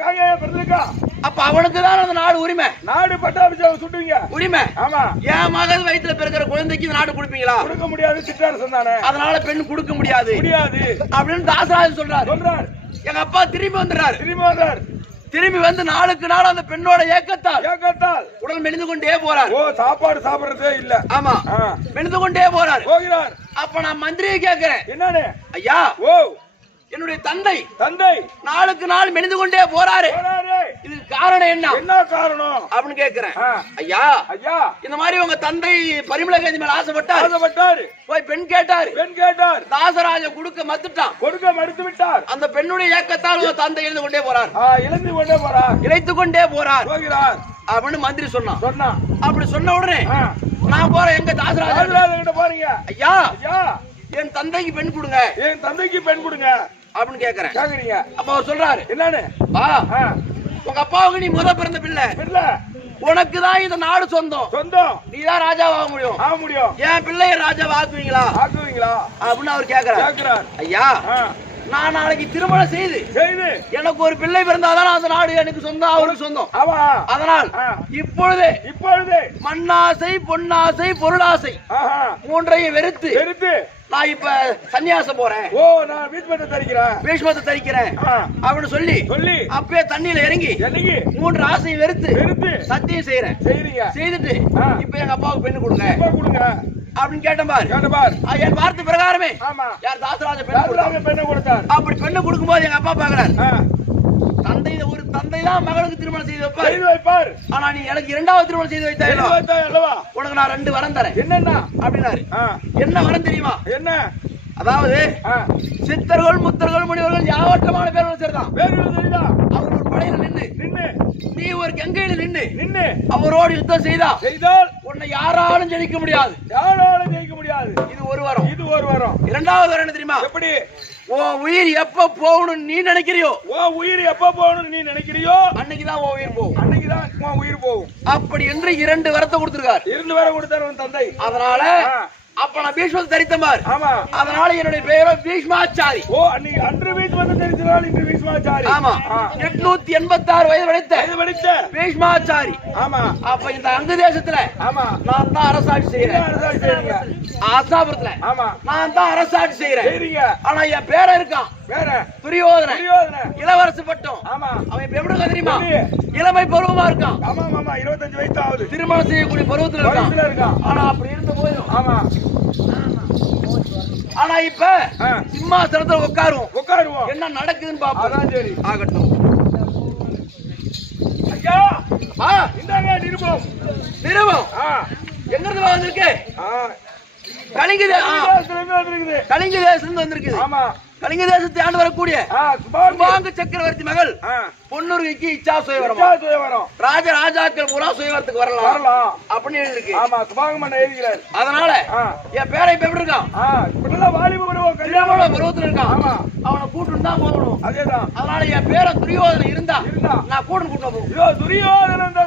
காங்கேயன் பிறந்திருக்கா. அப்ப அவனுக்கு தான் அந்த நாடு உரிமை. நாடு பட்டாபிஷேகம் சுட்டுவீங்க. உரிமை. ஆமா. என் மகன் வயித்துல பிறக்கிற குழந்தைக்கு இந்த நாடு கொடுப்பீங்களா? கொடுக்க முடியாது. சிற்றரசன் தானே. அதனால பெண் கொடுக்க முடியாது முடியாது அப்படின்னு தாசராஜன் சொல்றாரு. சொல்றார். எங்க அப்பா திரும்பி வந்துடுறாரு. திரும்பி வந்தார். திரும்பி வந்து நாளுக்கு நாள் அந்த பெண்ணோட ஏக்கத்தால் ஏக்கத்தால் உடல் மெலிந்து கொண்டே போறார். ஓ சாப்பாடு சாப்பிடுறதே இல்ல. ஆமா, மெலிந்து கொண்டே போறார். போகிறார். அப்ப நான் மந்திரியை கேட்கிறேன், என்னன்னு? ஐயா, ஓ என்னுடைய தந்தை தந்தை நாளுக்கு நாள் மெலிந்து கொண்டே போறாரு, இதுக்கு காரணம் என்ன? என்ன காரணம் அப்படின்னு கேட்கிறேன். ஐயா, ஐயா, இந்த மாதிரி உங்க தந்தை பரிமளகேந்தி மேல ஆசைப்பட்டாரு. போய் பெண் கேட்டாரு. தாசராஜ கொடுக்க மறுத்து விட்டார். அந்த பெண்ணுடைய ஏக்கத்தால் உங்க தந்தை எழுந்து கொண்டே போறார். இழைத்து கொண்டே போறார் போகிறார் அப்படின்னு மந்திரி சொன்னான். அப்படி சொன்ன உடனே நான் போறேன், எங்க தாசராஜ கிட்ட போறீங்க. ஐயா, ஐயா, என் தந்தைக்கு பெண் கொடுங்க. என் தந்தைக்கு பெண் கொடுங்க அப்படின்னு கேக்குறேன். கேக்குறீங்க. அப்ப அவர் சொல்றாரு, என்னன்னு? உங்க அப்பாவுக்கு நீ முத பிறந்த பிள்ளை, உனக்கு தான் இந்த நாடு சொந்தம். நீதான் ராஜாவா ஆக முடியும். என் பிள்ளைய ராஜாவா ஆக்குவீங்களா அப்படின்னு அவர் கேக்குறார். ஐயா, நான் நாளைக்கு திருமணம் செய்து எனக்கு ஒரு பிள்ளை பிறந்தாதான் அந்த நாடு எனக்கு சொந்தம், அவருக்கு சொந்தம். அதனால் இப்பொழுது மண்ணாசை, பொன்னாசை, பொருளாசை மூன்றையும் வெறுத்து நான் இப்ப சன்னியாசம் போறேன். ஓ, நான் பீஷ்மத்தை தரிக்கிறேன் அப்படின்னு சொல்லி அப்பவே தண்ணியில இறங்கி 3 ஆசையை வெறுத்து சத்தியம் செய்துட்டு இப்ப எங்க அப்பாவுக்கு பெண்ணு கொடுங்க அப்படின்னு கேட்டேன் பாரு. என் வார்த்தை பிரகாரமே யார் தாசராஜ பெண்ணு கொடுத்தார். அப்படி பெண்ணு கொடுக்கும் போது எங்க அப்பா பாக்குறாரு, தந்தை தான் மகளுக்கு திருமணம் செய்து வைப்பார். ஆனா நீ எனக்கு 2வது திருமணம் செய்து வைத்தாய், உனக்கு நான் 2 வரம் தரேன். என்னன்னா அப்படின்னாரு. என்ன வரம் தெரியுமா? என்ன? அதாவது சித்தர்கள், முத்தர்கள், முனிவர்கள் யாவட்டமான பேர்கள் சரிதான். அவர் ஒரு படையில நின்று நீ ஒரு கங்கையில நின்று அவரோடு யுத்தம் செய்தால் உன்னை யாராலும் ஜெயிக்க முடியாது. இது ஒரு வரம். 2வது வரம் என்ன தெரியுமா? எப்படி? உன் உயிர் எப்ப போகணும் நீ நினைக்கிறியோ, அன்னைக்குதான் உன் உயிர் போகும். அப்படி என்று 2 வரத்தை கொடுத்திருக்கார் உன் தந்தை. அதனால அப்ப நான் பீஷ்மத்தை தரித்தேன் பார். அதனால என்னுடைய பெயரோ பீஷ்மாச்சாரி. அன்று பீஷ்மத்தை தரித்ததால் இன்று பீஷ்மாச்சாரி. ஆமா, 886 வயது படித்த பீஷ்மாச்சாரி. அப்ப இந்த அங்கு தேசத்துல நான் தான் அரசாட்சி செய்யறேன். ஆசாபுரத்துல நான் தான் அரசாட்சி செய்யறேன். ஆனா என் பேர இருக்கான் துரியோதன, இளவரசு பட்டம். அவன் இப்ப எப்படி தெரியுமா? இளமை பருவமா இருக்கான். 25 வயசு ஆகுது. திருமணம் செய்யக்கூடிய பருவத்துல இருக்கான். ஆனா அப்படி இருந்த போதும் ஆனா இப்ப சிம்மாசனத்துல உட்காருவோம். என்ன நடக்குதுன்னு பாப்போம். சரி, ஆகட்டும். ஐயா, இந்தாங்க நிருபம். எங்க இருந்து வந்திருக்கு? கலிங்க தேசத்துல வந்திருக்குது. கலிங்க தேசத்தை ஆண்டு வரக்கூடிய சுபாங்க சக்கரவர்த்தி மகள் பொன்னுருகைக்கு இச்சா சுயவரம். ராஜாக்கள் பூரா சுயவரத்துக்கு வரலாம் அப்படின்னு எழுதிருக்கு. அதனால என் பேரை இப்ப எப்படி இருக்கான்? பருவத்தில் இருக்கான். அவனை கூட்டு தான் போகணும். அதனால என் பேரை துரியோதனை இருந்தா நான் கூட்டு போகணும். துரியோதனன்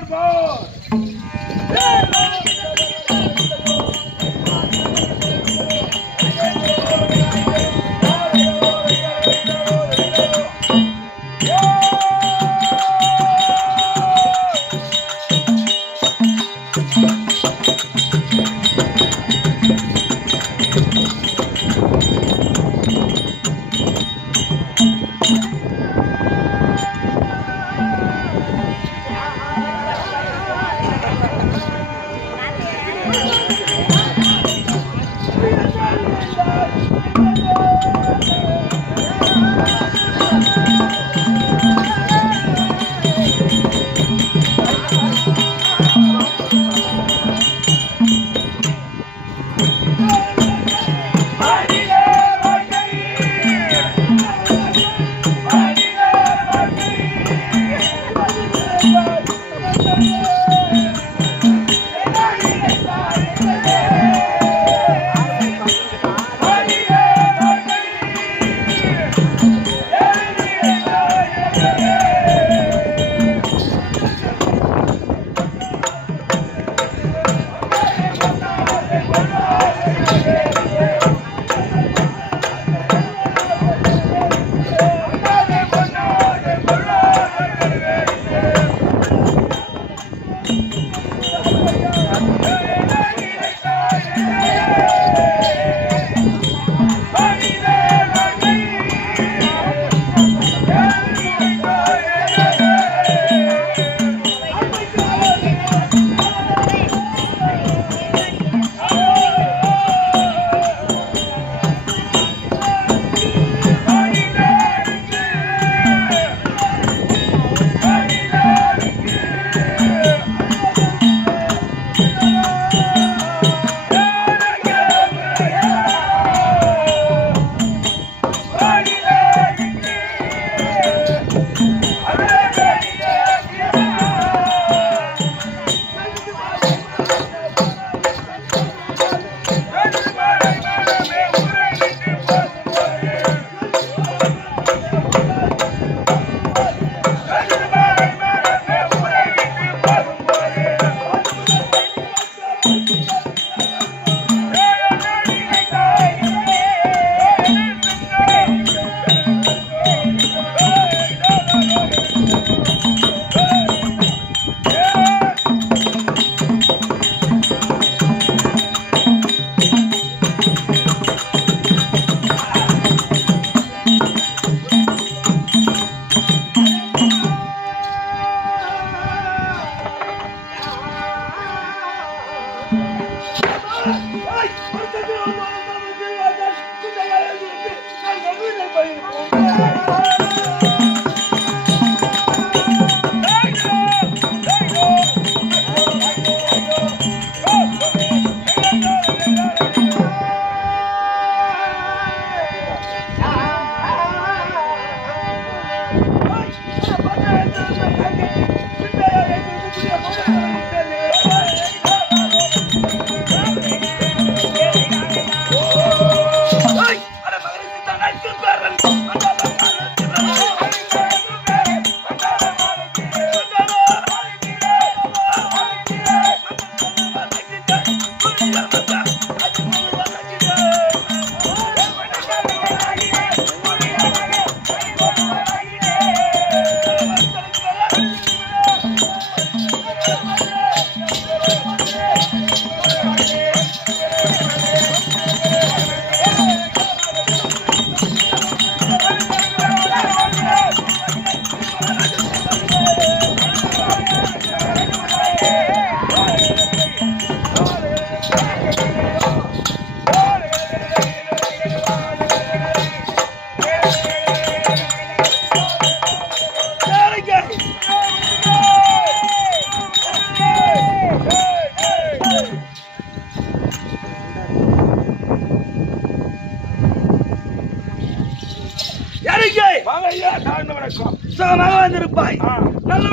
தந்தைக்கு வாங்க ஐயா, தாழ்ந்த வணக்கம். சுகமாக வந்திருப்பாய். ஆ. நல்ல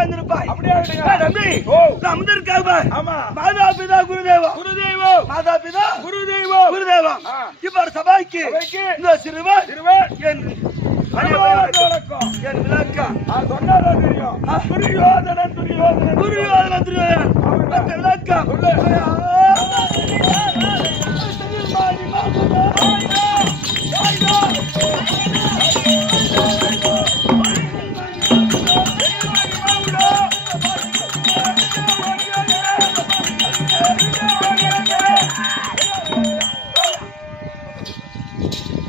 வந்திருப்பாய். அப்படியே ஆகட்டுங்க. தம்பி ஓ. அமர்ந்திருக்காங்க. ஆமா. மாதா பிதா குருதேவா. குருதெய்வம், மாதா பிதா குருதெய்வம். குருதேவம். ஆ. இப்ப சபைக்கு சபைக்கு இந்த சிறுவன் திருவன், என் பணிவார்ந்த வணக்கம். என் விளக்கம். சொன்னாதான் தெரியும். துரியோதனன், துரியோதனன். துரியோதன துரியோதனன் அந்த விளக்கம்.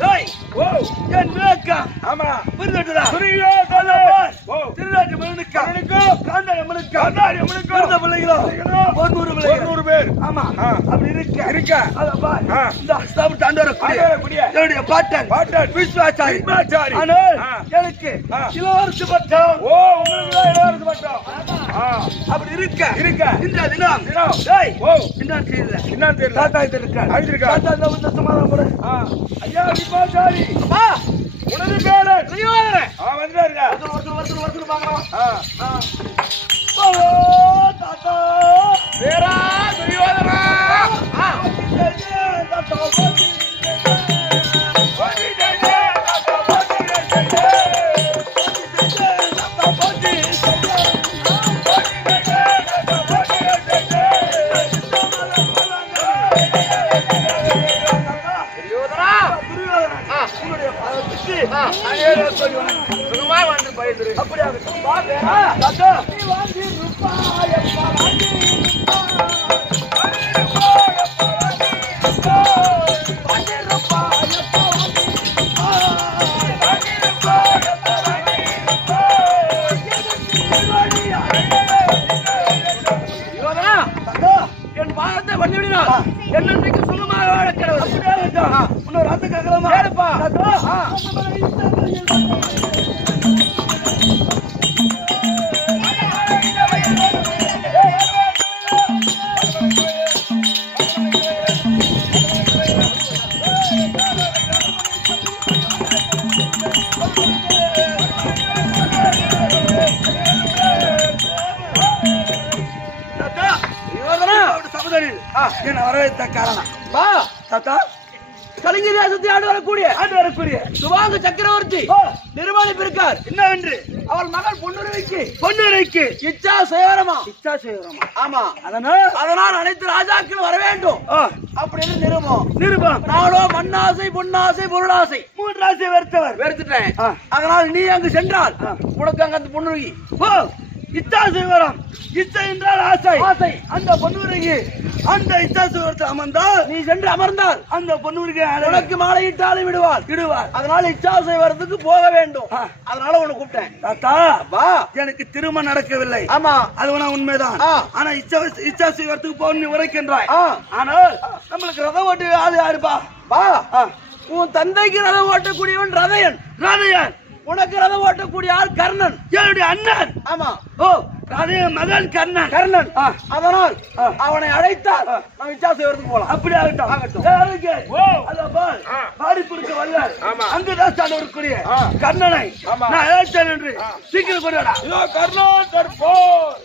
டேய், ஓ, என் விளக்கம். ஆமா. புரிந்துட்டுதா? துரியோதனன். ஓ, திருநாட்டு மகனுக்கா? மகனுக்கும், காந்தாரி அம்மனுக்கா? காந்தாரி அம்மனுக்கும், பிறந்த பிள்ளைகளோ? 100 பிள்ளைகள். 100 பேர். ஆமா. ஆ. அப்படி இருக்க. இருக்க. அத பார். ஆ. இந்த சாப்பிட்டு ஆண்டவரக்கூடிய என்னுடைய பாட்டன் விஸ்வாச்சாரி. விஸ்வாச்சாரி. ஆனால் ஆ. எனக்கு ஆ. இளவரசு பட்டம். ஓ, உங்களுக்கு தான் இளவரசு பட்டம். ஆ. அப்படி இருக்க. இருக்க. இந்த தினம் தினம். டேய், ஓ, என்ன தெரியல. என்னன்னு தெரியல. தாத்தா இது இருக்கா? அழுத்திருக்கா. தாத்தா இந்த வந்து சமாதானம் போடு. ஆ. ஐயா விஸ்வாச்சாரி, ஆ, உனது பேரன் துரியோதனன். வந்துட்டாருங்க. ஒருத்தர் பார்க்கலாம். ஆ. ஓ, தாத்தா. பேரா துரியோதனா. ஆ. தாத்தா, சுகமா வந்து பயிர். என் பாதத்தை பண்ணிவிடினார் என்னன்றைக்கு சுகமாக வாழக்கிறவர். இன்னொரு அர்த்த கேட்கலாமா? என்ன வரவேற்ற காரணம் வா தாத்தா. கலிங்க தேசத்தை ஆண்டு வரக்கூடிய சுபாங்க சக்கரவர்த்தி நிர்மாணிப்பு இருக்கார். என்னவென்று அவள் மகள் பொன்னுரைக்கு இச்சா சேவரமா. ஆமா. அதனால் அனைத்து ராஜாக்கள் வர வேண்டும் அப்படின்னு நிருபம். நாளோ மண்ணாசை பொன்னாசை பொருளாசை 3 ஆசை வெறுத்துட்டேன். அதனால் நீ அங்கு சென்றால் உனக்கு அங்க அந்த பொன்னுருகி இச்சா சேவரம். இச்சை என்றால் ஆசை. அந்த பொன்னுரைக்கு அந்த இச்சா சேவரத்தில் அமர்ந்தால் நீ சென்று அமர்ந்தால் அந்த பொன்னுரைக்கு உனக்கு மாலையிட்டாலும் விடுவார். அதனால இச்சா சேவரத்துக்கு போக வேண்டும். அதனால உன்னை கூப்பிட்டேன். தாத்தா வா. எனக்கு திருமணம் நடக்கவில்லை. ஆமா, அது உண்மைதான். ஆனா இச்சா சேவரத்துக்கு போக நீ உரைக்கின்றாய். ஆனால் நம்மளுக்கு ரதம் ஓட்டு யாருப்பா? வா. உன் தந்தைக்கு ரதம் ஓட்டக்கூடியவன் ரதையன். உனக்கு ரதம் ஓட்டக்கூடிய ஆள் கர்ணன், என்னுடைய அண்ணன். ஆமா. ஓ, மகன் கர்ணன். அதனால் அவனை அழைத்தால் நாம் இச்சாசேவரத்துக்கு போலாம். அப்படி ஆகட்டும். பாரிப்புக்கு வல்ல அங்குதான் இருக்கக்கூடிய கர்ணனை நான் அழைத்தேன் என்று சீக்கிரம் கொண்டாடா. கர்ணன் கற்போர்.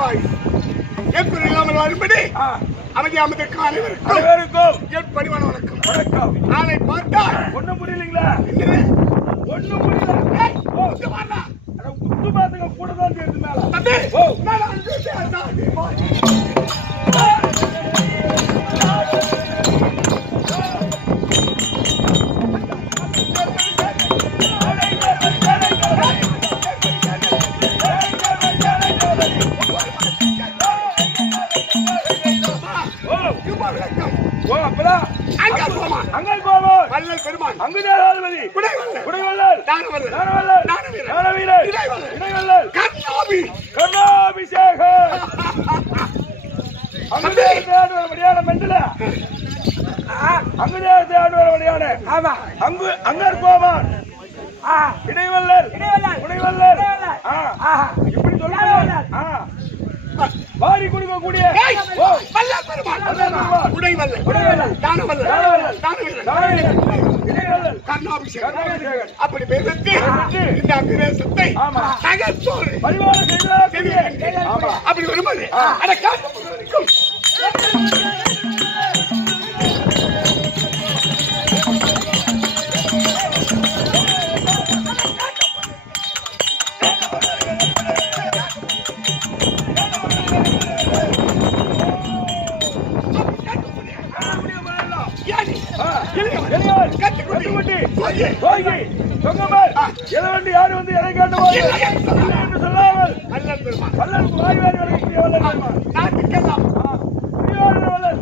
தீர்க்கவாய் எப்படி இல்லாமல் வரும்படி அமைதி அமைதிக்கு அனைவருக்கும் என் பணிவான வணக்கம். ஆளை பார்த்தா ஒண்ணும் புரியலீங்களா? என்னது? ஒண்ணும் புரியல. இங்க வாடா. குத்து பாத்துங்க கூட தான் தெரியுது மேல. தம்பி, ஓ. நான் அங்கே அதான் ஓ அப்பதான் அங்க போமா. அங்கே போவோம். வள்ளல் பெருமான் அங்குதான் ஆளுமதி. குடைவள்ளல் குடைவள்ளல். தானவள்ளல் தானவள்ளல். தானவீரன் தானவீரன். இடைவள்ளல் இடைவள்ளல். கர்ணாபி கர்ணாபிஷேகம். அங்குதான் தேடு வரபடியான மெண்டல. அங்குதான் தேடு வரபடியான. ஆமா. அங்க போவான். இடைவள்ளல். குடைவள்ளல். இப்படி சொல்லுங்க. வாரி கொடுக்க கூடிய வள்ளல் பெருமான் குடைவள்ளல் தானவள்ளல் தானவீரன் இடைவள்ளல். கர்ணாபிஷேகம் அப்படி பெருத்து இந்த அபிரேசத்தை தகர்த்தோடு பரிவாரம் செய்வதா? அப்படி வரும்போது அதை காக்க வரைக்கும் யாரு வந்து இறை காட்டுவாங்க என்று சொல்லாமல் வள்ளல் பெருமான் வள்ளல் வாரி வாரி வரக்கூடிய வள்ளல் பெருமான். நாட்டுக்கெல்லாம் வள்ளல்.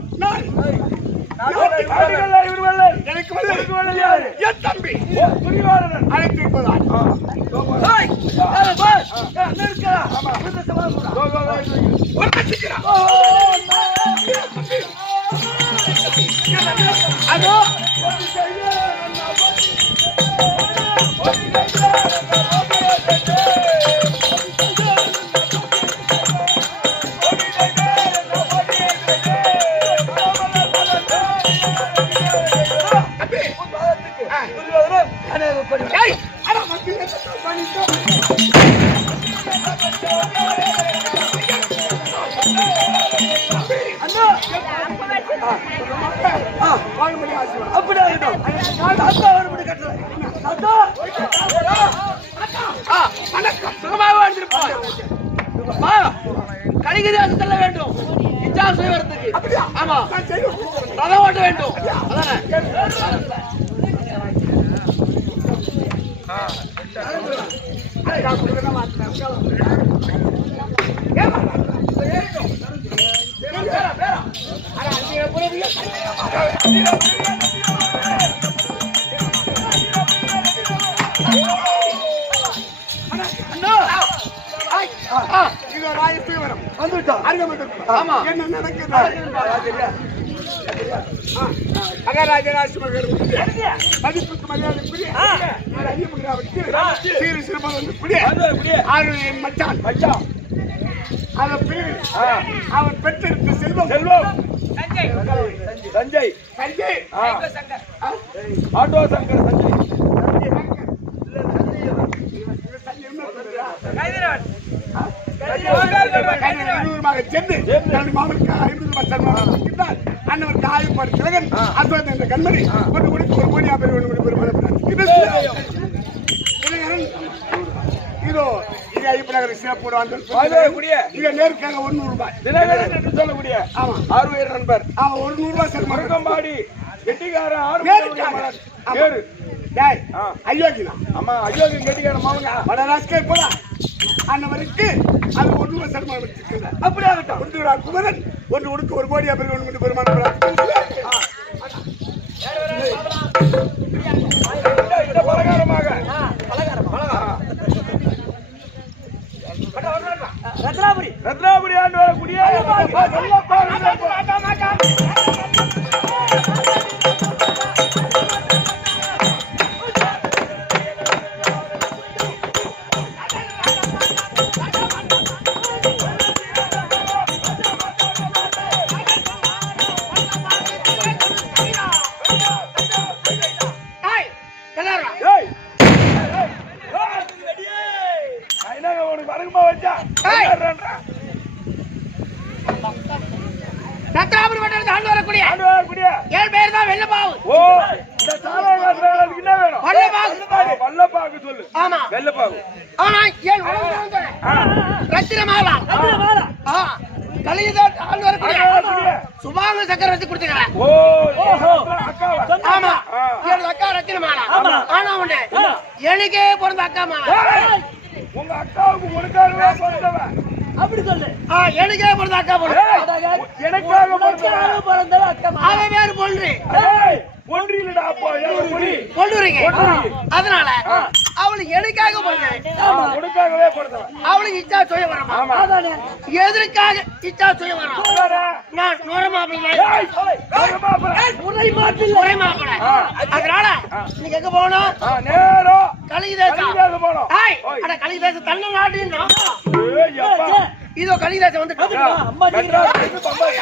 எனக்கு வள்ளல் என் தம்பி துரியோதனன் அழைத்திருப்பதால் அதோ கலிகதாசத்துல வேண்டும் இச்சாசை வரதுக்கு. ஆமா ரதம் ஓட்ட வேண்டும். என்ன நடக்குது? மகாராஜராஜ மதிப்புக்கு மரியாதைக்குரிய சீரு சிறுபம் என் மச்சான் அவன் பேரு அவன் பெற்றெடுத்த செல்வம் சஞ்சய் சஞ்சய் ஆட்டோ சங்கர் சென்று தன்னுடைய மாமனுக்கு 50 ரூபாய் சன்மானம் கொடுத்தார். அன்னவருக்கு ஆயுப்பாடு திலகன் அஸ்வத் என்ற கண்மணி ஒன்று முடித்து ஒரு கோடியா பேர் ஒன்று இதோ இது ஐப்பநகர் சிறப்போடு வந்து நேருக்காக 100 ரூபாய் தினகரன் என்று சொல்லக்கூடிய ஆமா ஆர்வீர் நண்பர் அவன் 100 ரூபாய் சன்மானம் மருகம்பாடி கெட்டிக்காரன் ஆறு ஐயோகினா ஆமா அயோகி கெட்டிக்காரன் மாவங்க வடராஸ்கே போல அன்னவருக்கு அது 1 ரூபாய் சன்மானம் வச்சிருக்கிறார். அப்படி ஆகட்டும். ஒன்று குமரன் ஒன்று உடுக்கு ஒரு கோடியா பேர் ஒன்று பெருமானம் பலகாரமாக ரத்னாபுரி ஆண்டு வரக்கூடிய வெள்ளப்பாவு ஓ இந்த சாராயக்காரனுக்கு என்ன வேணும்? வெள்ளப்பாவு வல்லப்பாகு சொல்லு. ஆமா வெள்ளப்பாகு. ஆனா ஏன் ரத்தினமாலா கலியுத ஆண்டு வரக்கூடிய சுபாங்க சக்கரவர்த்தி கொடுத்துக்கிறேன். ஓ அக்காவா? ஆமா எனது அக்கா ரத்தினமாலா. ஆனா உண்டு எனக்கே பிறந்த அக்கா மாலா. உங்க அக்காவுக்கு உனக்காகவே பிறந்தவன். அப்படி சொல்லு. எனக்கே பிறந்த அக்கா பொண்ணு. எனக்காக பிறந்தவன். பிறந்தவ அக்கா மா. அவன் வேறு பொண்ணு. ஒன்று இல்லடா அப்பா, எனக்கு பொண்ணு. பொண்ணுறீங்க. அதனால அவளுக்கு எனக்காக பிறந்தவன். உனக்காகவே பிறந்தவன். அவளுக்கு இச்சா சுய வரமா. எதற்காக இச்சா சுய வரம்? நான் நுர மாப்பிள்ளை. உரை மாப்பிள்ளை. அதனால நீங்க எங்க போகணும்? நேரம் கலிதேசம் போனோம். கலிதேசம் தமிழ்நாடு. ஏய் அப்பா, இதோ கலிதேசம் வந்து அம்மா மெட்ராஸ் பம்பாய்.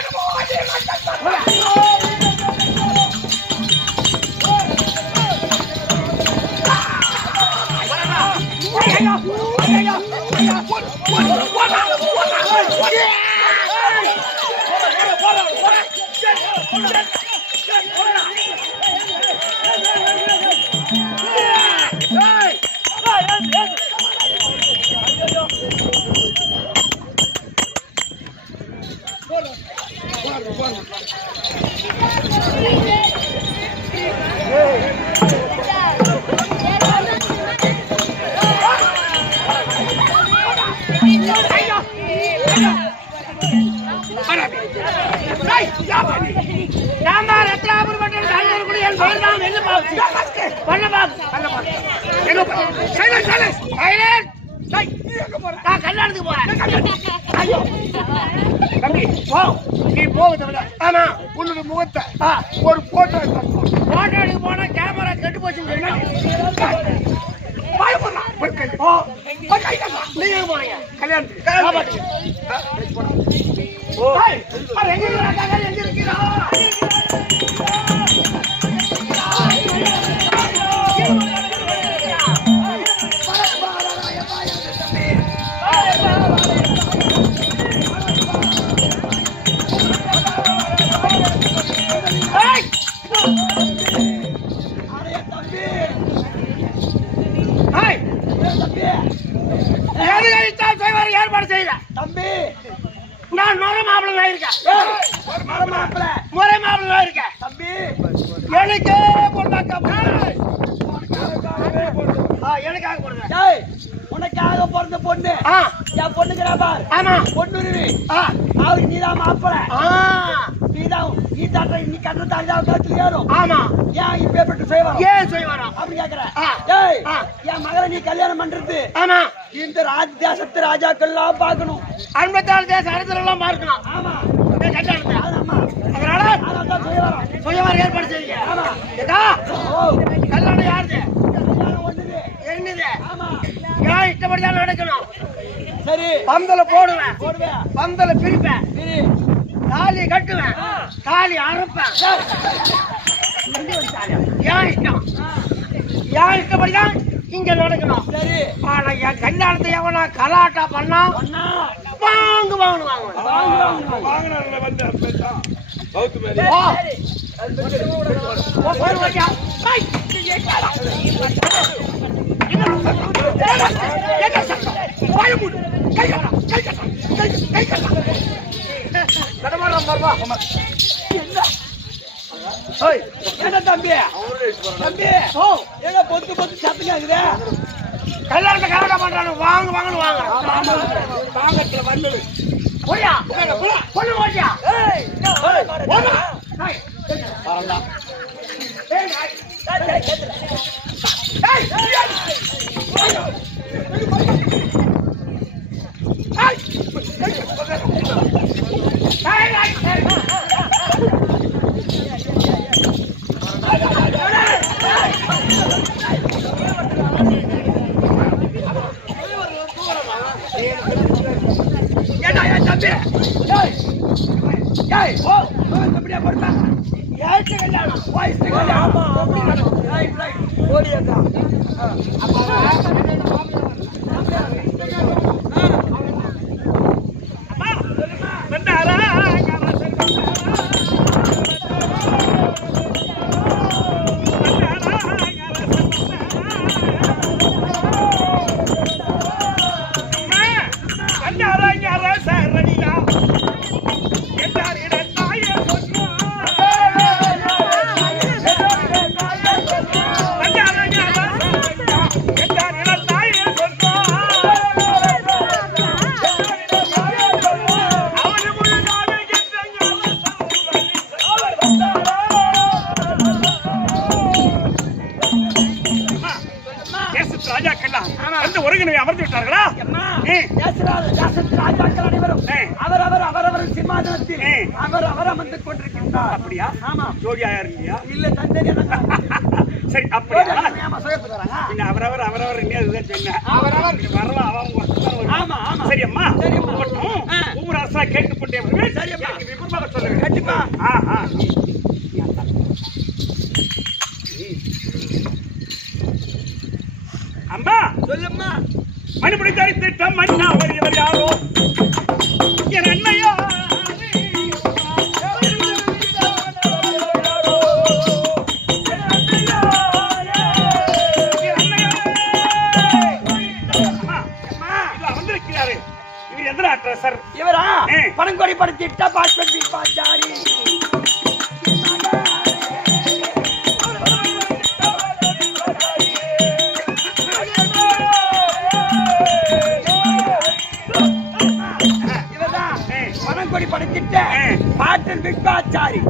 கல்யாணத்துக்கு போறேன். தம்பி நீ போவதை விட ஆமா உன்னோட முகத்தை ஒரு போட்டோ எடுத்து போட்டோ எடுக்க போனா கேமரா கெட்டு போச்சுன்னு சொன்னா நீங்க எங்க போறீங்க? கல்யாணத்துக்கு. எங்க இருக்கிறாங்க? எங்க இருக்கிறா? ஏற்பாடு செய்யல தம்பி. நான் முறை மாப்பிள்ளை இருக்கேன். முறை மாப்பிள்ளை இருக்கேன் தம்பி எனக்கே பொண்ணாக்கா எனக்காக போடுங்க. டேய், உனக்காக பிறந்த பொண்ணு ஆ என் பொண்ணுங்கிறா பார். ஆமா பொண்ணுருவி ஆ அவருக்கு நீதான் மாப்பிள. ஆ நீதான் நீ தாட்ட நீ கட்டுற தாண்டாவது கட்டுல ஏறும். ஆமா ஏன் இப்ப பெற்று செய்வான் ஏன் சொல்லி வரோம்? அப்படி கேக்குற. ஆ. டேய், ஆ. என் மகளை நீ கல்யாணம் பண்றது ஆமா இந்த தேசத்து ராஜாக்கள்லாம் பார்க்கணும். 54 தேச அரசு எல்லாம் பார்க்கணும். ஆமா கல்யாணத்தை ஆமா அதனால அதான் செய்ய வரோம். சுயவாரம் ஏற்பாடு செய்யுங்க. ஆமா. ஏதா ஓ கல்யாணம் யாருது? கல்யாணம் ஒண்ணுது. என்னது? ஆமா ஏன் இஷ்டப்படிதான் நடக்கணும்? சரி பந்தல போடுவேன், போடுவேன். பந்தல பிரிப்பேன், சரி தாலி கட்டுவேன், தாலி அறுப்பேன். ஏன் இஷ்டம்? ஏன் இஷ்டப்படிதான் இங்க நடக்கணும். சரி ஆனா என் கல்யாணத்தை எவனா கலாட்டா பண்ணா அண்ணா வாங்கு வாங்கணும் வாங்குவேன். வாங்கினார்ல வந்து பேசான் பௌத்து மேலே. ஓ, சரி ஒரு வாட்டியா? ஐய், என்ன சத்தம்? வாயை மூடு. கை கட்டா, கை கட்டா, கை கட்டா. தடமாடுறான் பாருப்பா. ஓய், என்ன தம்பி தம்பி ஓ, ஏதோ பொத்து பொத்து சத்து கேக்குது. கல்யாணத்தை கலாட்டா பண்றானு வாங்கு வாங்கன்னு வாங்க. தாங்கத்துல வந்தது. போயா, பொண்ணு போட்டியா? ஏய் போமா. ஏய், வரண்டா. ஏய், அப்படியே போடுமா. ஏற்று கல்யாணம். வாய்ஸ் ஆமா ரைட் ரைட் ஓடியக்கா. வந்தாரா ராஜாக்கெல்லாம் வந்து ஒருங்கிணைவை அமர்ந்து விட்டார்களா? அம்மா, ஏ. தேசத்து ராஜாக்கள் அனைவரும் ஏ. அவரவர் சிம்மாசனத்தில் ஏ. அவர் அமர்ந்து கொண்டிருக்கின்றார். அப்படியா? ஆமா. ஜோடியா யாரும் இல்லையா? இல்ல தந்தையா சரி அப்படியா? ஆமா சுயப்பு தராங்க. பின்ன அவரவர் இல்லையா? அதுதான் சொன்னேன். இது வரவா அவன் வசந்தான் வருவான். ஆமா ஆமா. சரி அம்மா, சரி அம்மா. மட்டும் ஒவ்வொரு அரசா கேட்டுக்கொண்டே வருவேன். சரி அம்மா. எனக்கு விபரமாக சொல்லுங்க. கண்டிப்பா. அம்மா, சொல்லும்மா. மணிப்படி திட்டம் மன்னா வருகிறவர் யாரோ என் அண்ணையா வந்திருக்கிறாரு. இவர் எந்த நாட்டு சார்? இவரா ஏ. பனங்கொடி படுத்திட்ட பாஸ்பதி பாஞ்சாரி. பனங்கொடி படுத்திட்ட பாட்டில் பிக்பாச்சாரி.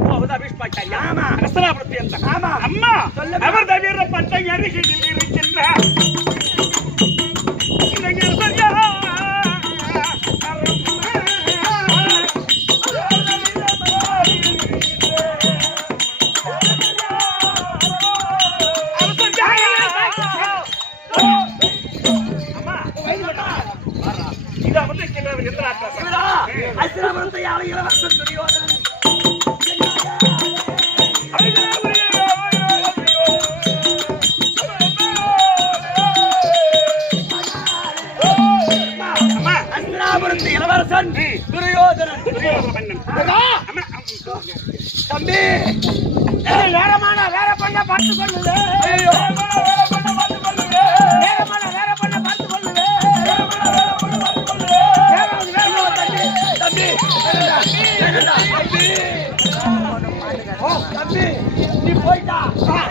ஆமா. ரசனாபுரத்தை எந்த? ஆமா. அம்மா, சொல்லும்மா. அவர் தவிர பட்டை அருகில் இருக்கின்ற இளைஞர் சரியா? அம்மா, இதா வந்து இருக்கின்றவர் எந்த நாட்டு அரசர்? இவரா அஸ்திராபுரத்தை ஆளுகிற இளவரசன் துரியோதனன். அம்மா, அஸ்திராபுரத்து இளவரசன் துரியோதனன். துரியோதன மன்னன். அம்மா, தம்பி, நேரமான வேற பண்ண பார்த்து கொள்ளுது. நேரமான வேற பண்ண பார்த்து கொள்ளுது. தம்பி, தம்பி, நீ போயிட்டா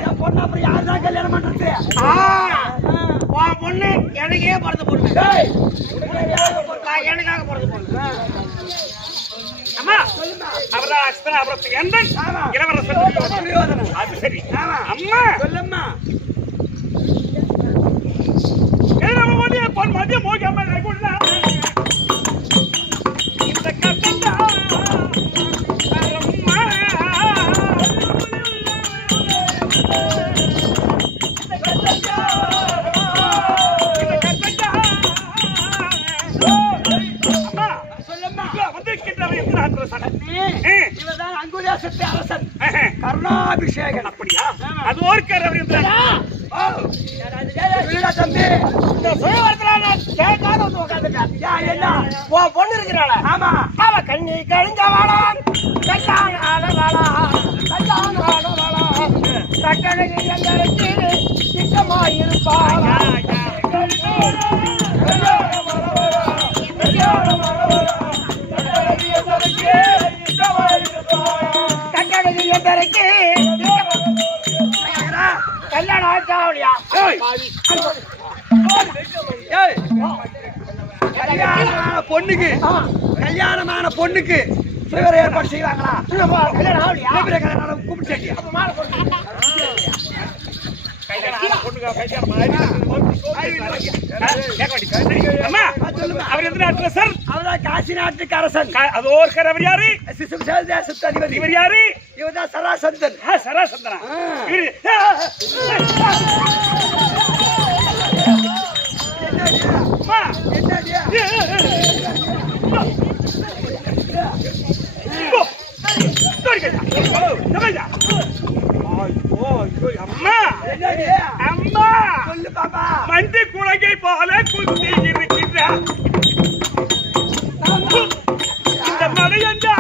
என் பொண்ணு அப்புறம் யாருதான் கல்யாணம் பண்றது? உன் பொண்ணு எனக்கே பிறந்த பொண்ணு. டேய், எனக்காக பிறந்த பொண்ணு. அம்மா, அவர்தான் அஸ்தினாபுரத்து எந்தன் இளவரசன் துரியோதனன். துரியோதனன். அது சரி. ஆமா. அம்மா, சொல்லம்மா. பொன் மதிய மோகாமல் இந்த கட்டா இவர்தான் அங்குதேசத்து அரசன் கருணாபிஷேகன். அப்படியா? அது ஓர்க்கார் அவர் தம்பி, இந்த சுயவரத்துல கேட்காத வந்து உட்காந்துட்டான். என்ன உன் பொண்ணு இருக்கிறாளா? ஆமா. அவ கண்ணி கழிஞ்சவாளா கல்யாண ஆளவாளா கல்யாண ஆளவாளா கட்டழகு எங்களுக்கு சித்தமாயிருப்பாளா கட்டழகு எங்களுக்கு கல்யாணம் ஆச்சாவளியா? கல்யாணமான பொண்ணுக்கு சிவர ஏற்பாடு செய்வாங்களா? கல்யாணம் ஆவலியா? கல்யாணம் கூப்பிட்டு அவர் எந்த நாட்டு சார்? அவர்தான் காசி நாட்டுக்கு அரசன். அது ஓர்க்கார் அவர் யாரு? சிசுசேல் தேசத்து அதிபதி. இவர் யாரு? இவர்தான் சராசந்தன். சராசந்தனா? இவரு அம்மா, அம்மா, சொல்லு பாப்பா. மண்டி குழங்கை போல குத்தி இருக்கின்றார் இந்த மலையண்டா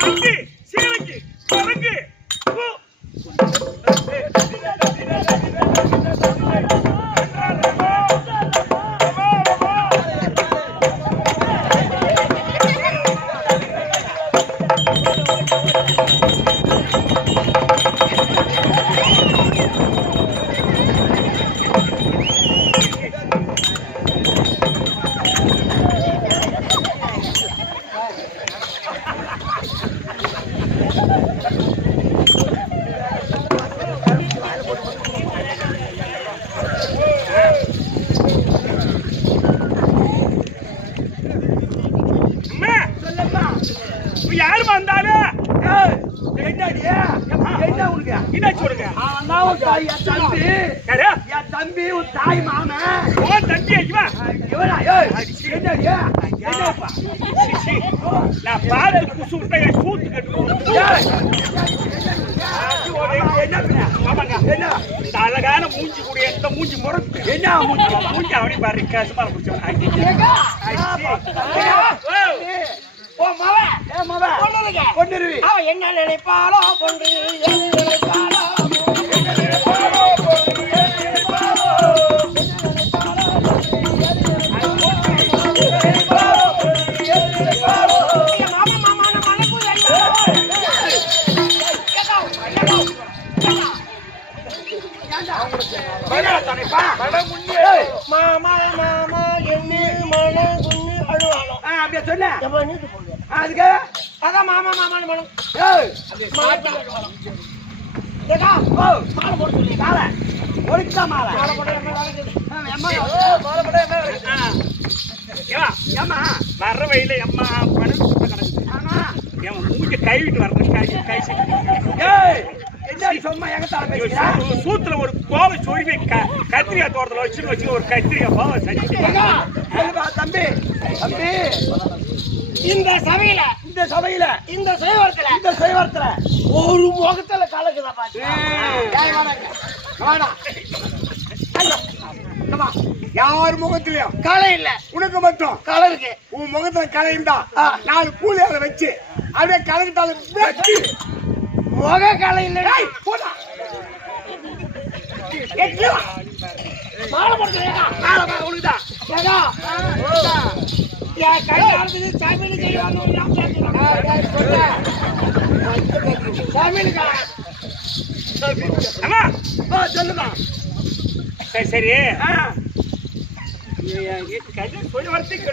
மண்டி சீரங்கி குரங்கு என்ன உனக்கு என்ன சொல்லுங்க அவன் தான் உன் தாய் என் தம்பி யாரு என் தம்பி உன் தாய் மாமன் உன் தம்பி இவன் இவனா என்னடியா என்னப்பா நான் பார்த்து குசு விட்டா என் சூத்து கட்டுவோம் என்ன இந்த அழகான மூஞ்சி கூடிய எந்த மூஞ்சி முறத்து என்ன மூஞ்சி அவனி பாரு கசுமால பிடிச்சவன் ஓ மவன் ஏ மவன் பொண்ணுருவி அவன் என்ன நினைப்பாளோ பொண்ணு என்ன நினைப்பாளோ மாமா மாமா என்ன மன குன்னு அழுவாளோ அப்படியே சொன்ன அதுக்கு அதான் மாமா மாமான்னு மனம் மாலை போட சொல்லி மாலை ஒழுக்கா மாலை ஏமா வர்ற வயல அம்மா பணம் என் மூஞ்சி கைவிட்டு வர்ற கை சும்மா எங்க சூத்துல ஒரு கோவை சொருவி கத்திரிக்காய் தோட்டத்துல வச்சு ஒரு கத்திரிக்காய் கோவை சரி தம்பி தம்பி இந்த சபையில இந்த செய்வரத்துல ஒரு முகத்துல கலக்குதா பாத்து யார் முகத்திலயும் கலை இல்ல உனக்கு மட்டும் கலருக்கு உன் முகத்துல கலை இருந்தா 4 கூலி அதை வச்சு அப்படியே கலக்கிட்டாலும் வெட்டி முக கலை இல்ல மாலை போடுறேன் மாலை உனக்குதான் சொல்லுமா சரி சரி சொல்லி வரத்துக்கு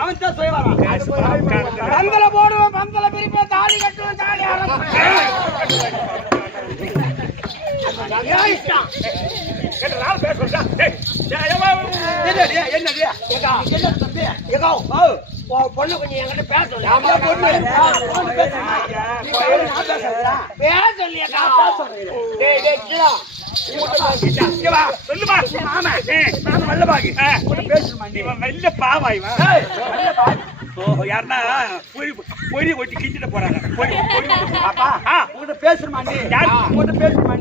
அவன் தான் சொல்லி வரான் பந்தல போடுவேன் பந்தல பிரிப்பேன் தாலி கட்டுவேன் தாலி பொண்ணு கொஞ்சம் என்கிட்ட பேச வெள்ள பாவா யாருன்னா பொறி கொட்டி கிஞ்சிட்டு போறாங்க பேசுறமா பேசுறமா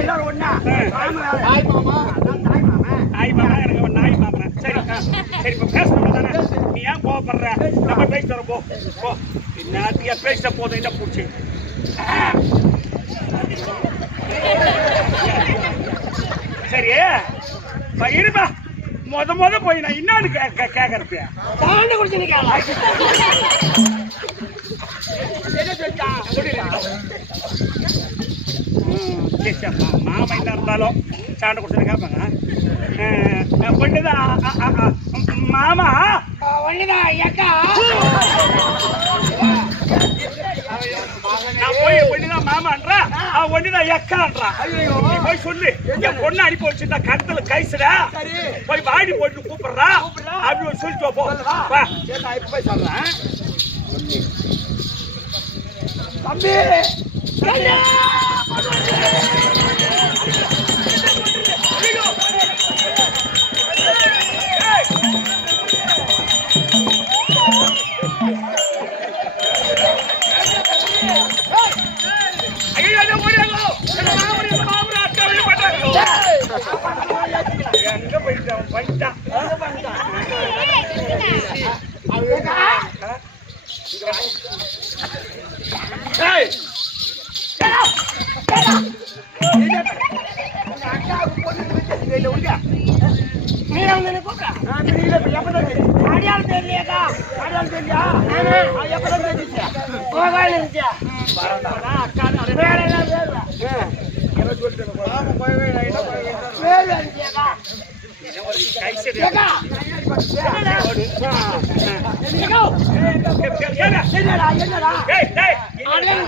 எல்லாரும் ஒண்ணா நாய் மாமா எனக்கு ஒரு நாய் மாமா சரி சரி இப்ப பேசணும் தானே நீ ஏன் கோவப்படுற நம்ம பேசி தரோம் போ என்ன பேச போதும் என்ன பூச்சி சரி இருப்பா முத போய் நான் இன்னொன்னு கேக்குறது தாண்டி குடிச்சு மாமா என்ன இருந்தாலும் சாண்டை குடிச்சு கேட்பாங்க மாமா ஒண்ணுதான் அக்கா நான் போய் ஒண்ணுதான் மாமான்றா ஒண்ணுதான் எக்கான்றா நீ போய் சொல்லு என் பொண்ணு அனுப்பி வச்சிருந்தா கருத்துல கைசுடா போய் வாடி போட்டு கூப்பிடுறா அப்படி ஒரு சொல்லிட்டு போ நான் இப்ப போய் சொல்றேன் தம்பி எங்க போயிட்டான் பண்ணிட்டான் அடையாளம் தெரியலையாக்கா அடையாளம் தெரியலையா எப்பதான் தெரிஞ்சிச்சு போகாது இருந்துச்சா வேற எல்லாம் வேறு இருந்துச்சாக்கா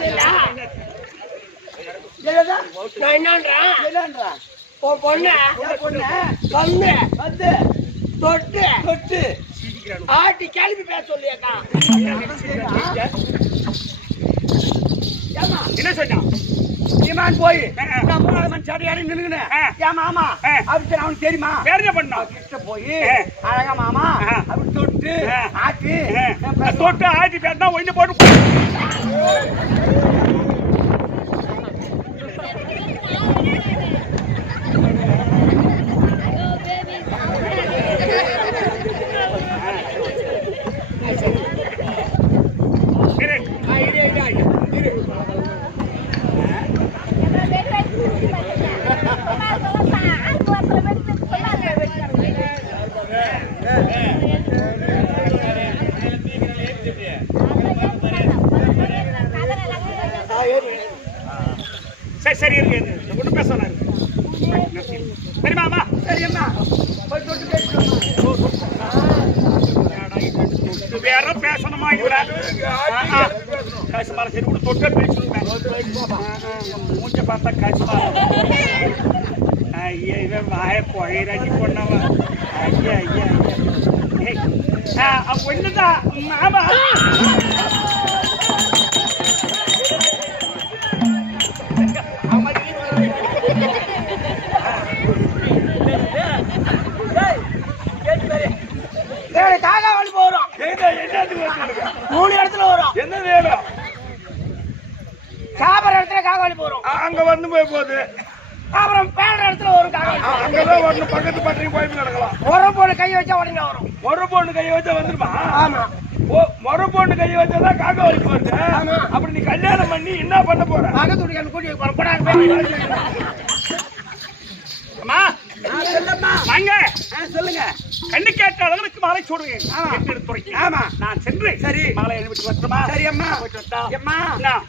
என்னடா நான் என்னன்றேன் உன் பொண்ணு வந்து வந்து தொட்டு தொட்டு ஆட்டி கிளம்பி பேச சொல்லியாக்கா. என்ன சொன்னா சீமான் போய் நான் மூணாவது மணி சாடியாடி நின்னுக்கினேன். ஏன் மாமா அப்படி அவனுக்கு தெரியுமா? வேற என்ன பண்ணா கிட்ட போய் அழகா மாமா அப்படி தொட்டு ஆட்டி தொட்டு ஆட்டி பேசினா ஒண்ணு போட்டு சரி இருக்கு ஒண்ணு பேச சரிமா அம்மா சரி அம்மா போய் தொட்டு பேசணும். வேற பேசணுமா இதுல காசுமால சரி கூட தொட்டே பேசணும். மூஞ்ச பார்த்தா காசுமா ஐயா இவன் வாய குழையிறாச்சி பொண்ணவன் ஐயா ஐயா ஐயா ஒண்ணுதான் மாமா காக்காவளி போறோம். மூணு இடத்துல வரும். என்ன வேணும் சாப்பிட்ற இடத்துல காக்காவளி போறோம். அங்க வந்து போய் போகுது அப்புறம் பேடுற இடத்துல வரும் காக்காவளி. அங்கதான் வரணும் பக்கத்து பட்டறையும் போய் நடக்கலாம். ஒரு பொண்ணு கை வச்சா உடனே வரும். ஒரு பொண்ணு கையை வச்சா வந்துருமா? ஆமா. ஒரு பொண்ணு கையை வச்சாதான் காக்கா வலிக்கு வருது. அப்படி நீ கல்யாணம் பண்ணி என்ன பண்ண போற? பக்கத்து வீட்டுக்கு கூட்டி போறாங்க. அம்மா வாங்க சொல்லுங்க. கண்ணு கேட்ட அளவுக்கு மாலை சூடுவேன். ஆமா நான் சென்று சரி மாலை அனுப்பிட்டு வரட்டுமா? சரி அம்மா அம்மா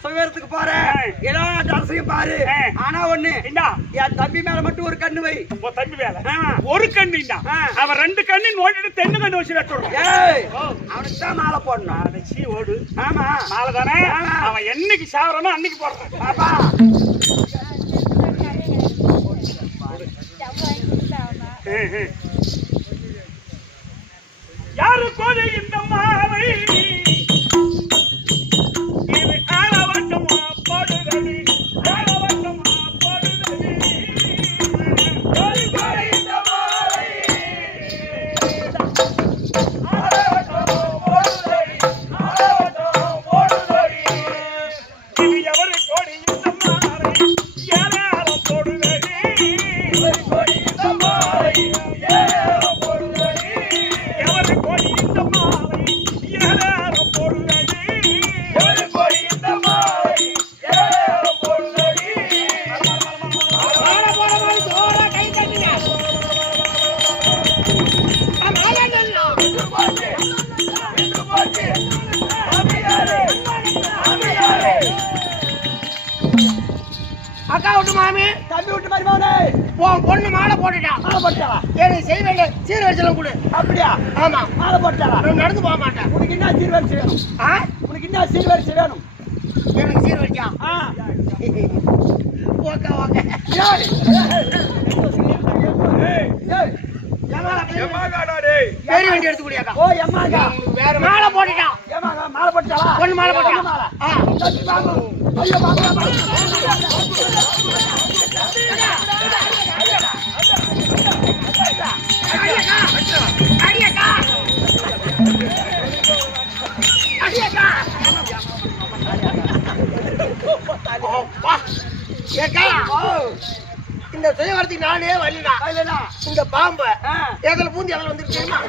சுயத்துக்கு போறேன். எல்லா ட்ரெஸ்ஸையும் பாரு. ஆனா ஒண்ணு என்ன என் தம்பி மேல மட்டும் ஒரு கண்ணு வை. உன் தம்பி வேலை ஒரு கண்ணு அவன் ரெண்டு கண்ணு நோண்டிட்டு தென்னு கண்ணு வச்சு வச்சுடுறான். ஏய் அவனுக்கு தான் மாலை போடணும். அடைச்சி ஓடு. ஆமா மாலை தானே அவன் என்னைக்கு சாவறானோ அன்னைக்கு போடுறான். பாப்பா யாரு கோதை இந்த மாலை இது ஆளவட்டமா போடுதடி ஆளவட்டமா போடுதடி யாரு கோதை இந்த மாலை ஆளவட்டமா போடுதடி ஆளவட்டமா போடுதடி இது எவரு கோடி இந்த மாலை யாரால போடுதடி எவரு கோடி இந்த மாலை யாரால போடுதடி எவரு கோடி இந்த மாலை யாரால போடுதடி எவரு கோடி இந்த மாலை யாரால போடுதடி மாலை போடுறது ஜோரா கை தட்டுங்க. மாலை நல்லா விட்டு போச்சு அம்மையாரே அம்மையாரே. அக்கா விட்டு மாமி தம்பி விட்டு மாதிரி போனே. உன் பொண்ணு மாலை போட்டுட்டான். மாலை போட்டா எனக்கு செய்ய வேண்டிய சீர்வரிசலம் கொடு. அப்படியா? ஆமா. மாலை போட்டா நான் நடந்து போக மாட்டேன். உனக்கு என்ன சீர்வரிசை வேணும்? உனக்கு என்ன சீர்வரிசை வேணும்? எனக்கு சீர்வரிச்சா ஓகே ஓகே. பெரிய வண்டி எடுத்து குடியாக்கா. ஓ எம்மாக்கா வேற மாலை போட்டுட்டான். ஏமாக்கா மாலை போட்டாளா? பொண்ணு மாலை போட்டான். ஐயோ மாலை அடியக்கா அடியக்கா ஏக்கா இந்த சுயவரத்துக்கு நானே வரலடா. இந்த பாம்பு எதில் பூந்தி எதில் வந்துருச்சு தெரியுமா?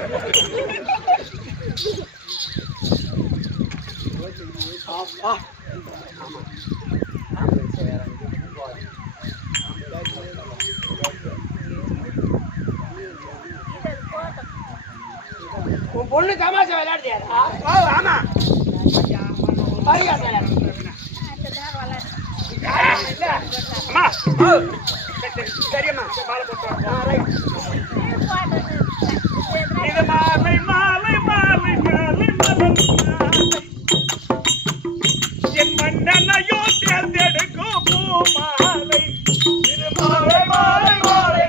உன் பொண்ணு தமாஷா விளையாடுறியாடா? ஆமா பரிகாசம் விளையாடு. அம்மா சரியம்மா மாலை போட்டு இது மாலை மாலை மாலை மாலை மாலை என் மன்னனையோ தேர்ந்தெடுக்கும் பூ மாலை இது மாலை மாலை மாலை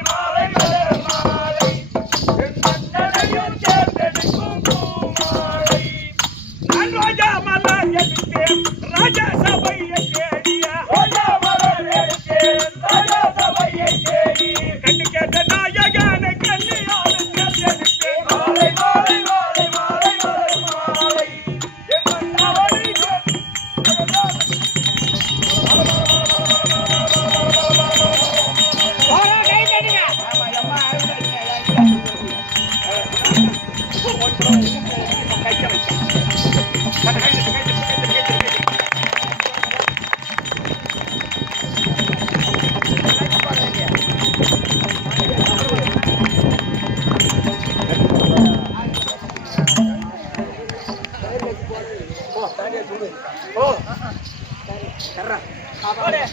போடுறேன்.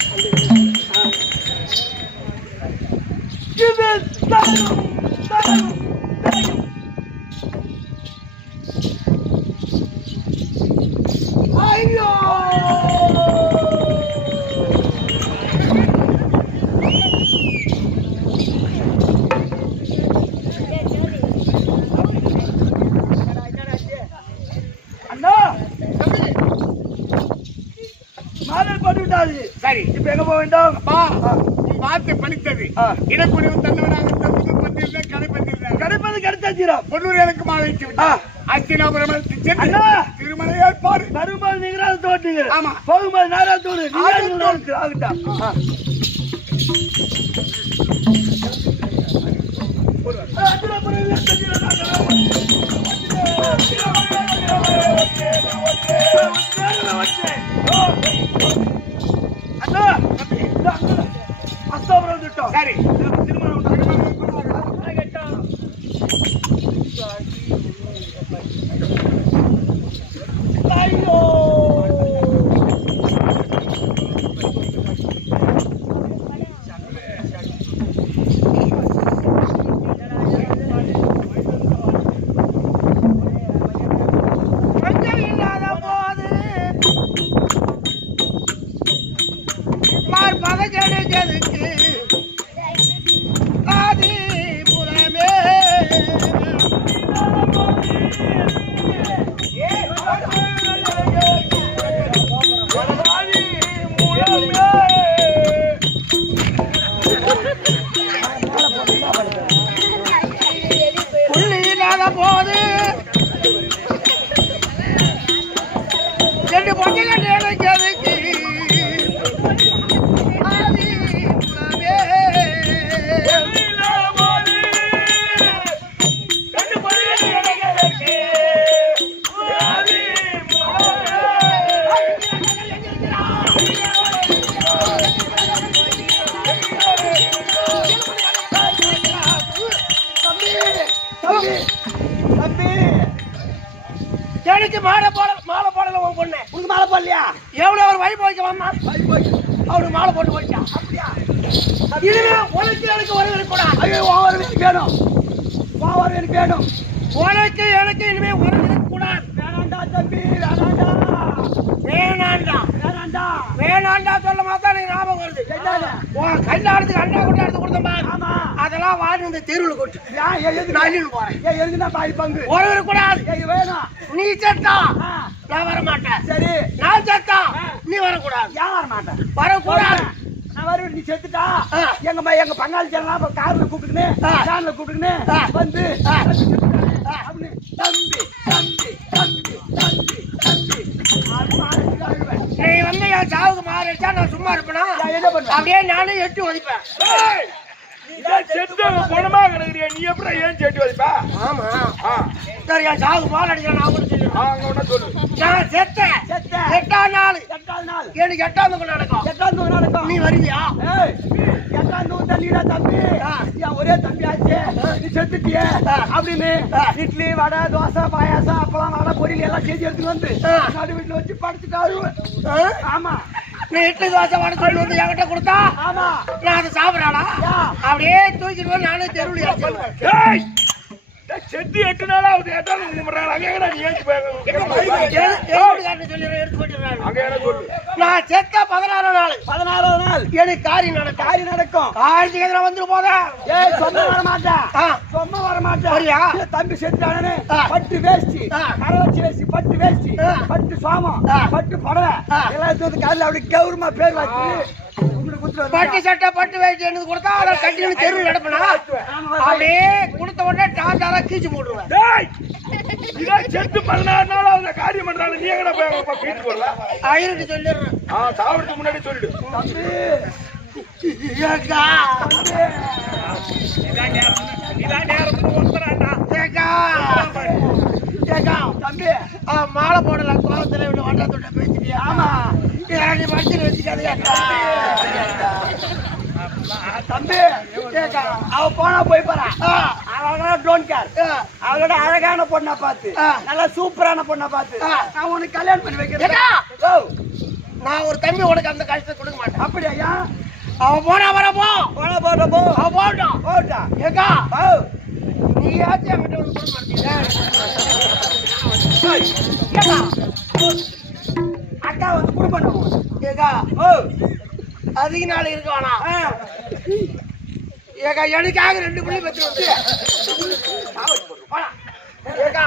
ஐயோ அண்ணா மாடல் போட்டு விட்டாது. சரி இப்ப எங்க போக வேண்டும்? அப்பா பார்த்து பணித்தது இடக்குடிவு தந்தவனாக கடைப்பது கிடைத்தாச்சிரம் பொன்னூர் எனக்கு மாலைக்கு விட்டா அஸ்தினாபுரம் திருமண ஏற்பாடு வரும்போது நீங்க தோட்டீங்க. ஆமா போகும்போது நேரம் தோடு ஆகட்டும். அண்ணா அஸ்தாபுரம் வந்துட்டோம். சரி திருமணம் ஐயோ போது ரெண்டு பொண்ணுகள் நினைக்கிறதுக்கு எனக்கு மாலை போடல உன் பொண்ணு. உனக்கு மாலை போடலையா? எவ்வளவு ஒரு வைப்பு வைக்க வந்தா அவனுக்கு மாலை போட்டு போயிட்டான். அப்படியா? இனிமே உனக்கு எனக்கு வரவேற்க கூடாது. ஐயோ வரவேற்க வேணும், வரவேற்க வேணும். உனக்கு எனக்கு இனிமே வரவேற்க கூடாது. வேணாண்டா தம்பி, வேணாண்டா வேணாண்டா வேணாண்டா வேணாண்டா சொல்ல மாட்டா எனக்கு ஞாபகம் வருது. உன் கண்ணாடுறதுக்கு அண்டா கொண்டாடுறது கொடுத்தமா? ஆமா அதெல்லாம் வாடி இந்த தெருவில் கொட்டு. நான் போறேன். எதுக்குன்னா பாதி பங்கு வரவேற்க கூடாது. வேணாம் நீ செத்தா நான் வர மாட்டேன். சரி நான் செத்தா நீ வரக்கூடாது. ஏன் வர மாட்டேன்? வரக்கூடாது. நான் வருவேன். நீ செத்துட்டா எங்க பங்காளி எல்லாம் கார்ல கூப்பிட்டுக்கினு கார்ல கூப்பிட்டுக்கினு வந்து தம்பி தம்பி தம்பி தம்பி தம்பி நீ வந்து என் சாவுக்கு மாறிடுச்சா நான் சும்மா இருப்பேனா? என்ன பண்ண அப்படியே நானும் எட்டு ஒதிப்பேன். குணமா கிடைக்கிறியா நீ எப்படி ஏன் செட்டு வலிப்பா? ஆமா சரி என் சாவுக்கு மாலை அடிக்கிறேன். நான் சொல்லு நான் செத்தேன். எட்டாம் நாள் எனக்கு எட்டாம் தொகை நடக்கும். நீ வருவியா? எட்டாம் தொகை தள்ளிடா தம்பி. ஒரே தம்பி ஆச்சு நீ செத்துட்டிய அப்படின்னு இட்லி வடை தோசை பாயாசம் அப்பளம் வடை பொரியல் எல்லாம் செஞ்சு எடுத்துட்டு வந்து நடு வீட்டுல வச்சு படுத்துட்டாரு. ஆமா நீ இட்லி தோசை வடை சொல்லி வந்து என்கிட்ட கொடுத்தா ஆமா நான் அதை சாப்பிடறானா? அப்படியே தூக்கிட்டு நானே தெருவில் செத்து 8 நாளாவது எட்டாவது நான் செத்த 16 நாள் எனக்கு காரியம் நடக்கும். காரியம் வந்துட்டு போதா சொன்ன வர மாட்டேன். சொன்ன வர மாட்டேன். தம்பி செத்துட்டானே பட்டு வேஷ்டி கரவச்சி வேஷ்டி பட்டு வேஷ்டி பட்டு சாமம் பட்டு படவை எல்லாத்தையும் காலையில் அப்படி கௌரவமா பேர் வச்சு பட்டு சட்டை பட்டு வேஷ்டி எனக்கு கொடுத்தா அதை கட்டி தெருவில் நடப்பனா அப்படியே கொடுத்த உடனே டாட்டாரா கீச்சு போட்டுருவேன். செத்து 16 நாள் அவங்க காரியம் பண்றாங்க. நீ எங்கடா போய் கீச்சு போடுற? ஐயர்கிட்ட சொல்லிடுறேன். சாப்பிடுறதுக்கு முன்னாடி சொல்லிடு. தம்பி மாலை போடல கோலத்துல இவ்வளவு வண்டா தொட்ட பேசிட்டியா? ஆமா நீ மனுஷன் வச்சுக்காதே தம்பி. அவ போனா போய் போறா. அவளோட டோன்ட் கேர். அவளோட அழகான பொண்ணா பார்த்து நல்லா சூப்பரான பொண்ணா பார்த்து நான் உனக்கு கல்யாணம் பண்ணி வைக்கிறேன். நான் ஒரு தம்பி உனக்கு அந்த கஷ்டத்தை கொடுக்க மாட்டேன். அப்படியா? அவன் போனா வரப்போ போட்டோ அவன் போட்டோம் போட்டா ஏக்கா ஓ நீ ஆச்சு என்கிட்ட வந்து கொடுக்க மாட்டீங்க. ஏக்கா அக்கா வந்து குடும்பம் ஏக்கா ஓ அதிக நாள் இருக்க வேணாம். ஏக்கா எனக்காக 2 பிள்ளை பெற்று வந்து ஏக்கா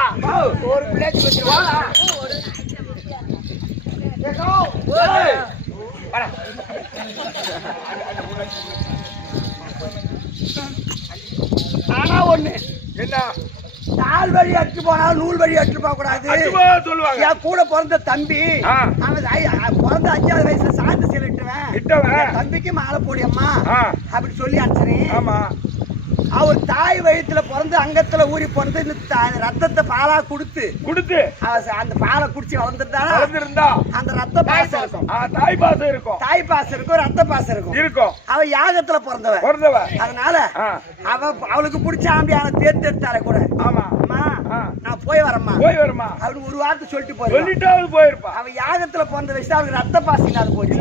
ஒரு பிள்ளைக்கு பெற்று வாடா. ஏக்கா வாடா. ஆனா ஒண்ணு என்ன நாள் வழி அட்டு போனாலும் நூல் வழி அட்டு போக கூடாது. சொல்லுவாங்க. என் கூட பிறந்த தம்பி ஆ. அவன் பிறந்த 5வது வயசுல சாந்து செலுட்டுவேன். இட்டவன். தம்பிக்கு மாலை போடி அம்மா ஆ. அப்படி சொல்லி அனுப்பிச்சேன். ஆமா. அவர் தாய் வயித்துல பிறந்து அங்கத்துல ஊறி பிறந்து இந்த ரத்தத்தை பாலா கொடுத்து அந்த பாலை குடிச்சு வளர்ந்துருந்தா அந்த ரத்த பாசம் இருக்கும். தாய் பாசம் இருக்கும். தாய் பாசம் இருக்கும், ரத்த பாசம் இருக்கும். அவ யாகத்துல பிறந்தவ. அதனால அவளுக்கு பிடிச்ச ஆம்பியான தேர்ந்தெடுத்தாலே கூட ஆமா அம்மா நான் போய் வரேம்மா அவளுக்கு ஒரு வார்த்தை சொல்லிட்டு போயிருப்பா. அவ யாகத்துல பிறந்த வயசு அவளுக்கு ரத்த பாசம் இல்லாத போச்சு.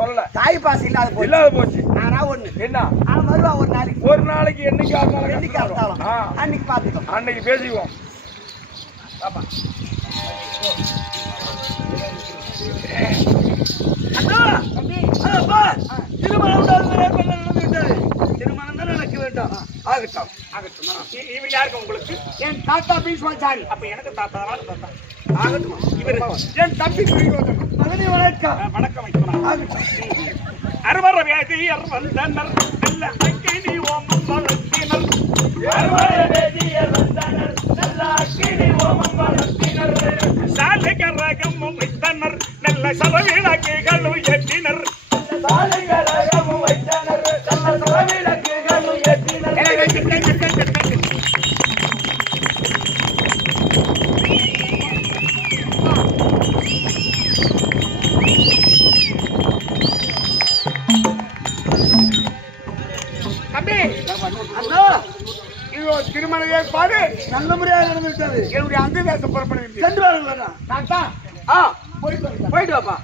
சொல்லல தாய் பாசம் இல்லாத போச்சு. ஆனா ஒண்ணு என்ன அவன் வருவா ஒரு நாளைக்கு என்னைக்கு இருந்தாலும் அன்னைக்கு பாத்துக்கோ. அன்னைக்கு பேசிக்குவோம். திருமணம் தான் நடக்க வேண்டும். ஆகட்டும். இவன் யாருக்கு உங்களுக்கு? என் தாத்தா பீஷ்மாச்சாரி. அப்ப எனக்கு தாத்தா ஆகட்டும். இவர் என் தம்பி மகனே வணக்கம். வணக்கம் வைக்கணும். ஆகட்டும். அறுவர வேதியர் வந்தனர் நல்ல அக்கினி ஓமம் வளர்த்தினர். அறுவர வேதியர் வந்தனர் நல்ல அக்கினி ஓமம் வளர்த்தினர். சாலைகரகமும் வைத்தனர் நல்ல சலவிளக்குகளும் ஏற்றினர். சாலைகரகமும் வைத்தனர் நல்ல சலவிளக்குகளும் ஏற்றினர். திருமண ஏற்பாடு நல்ல முறையாக நடந்து விட்டது. என்னுடைய அந்த தேசம் புறப்பட சென்று வாருங்களா? போயிட்டு வாப்பா.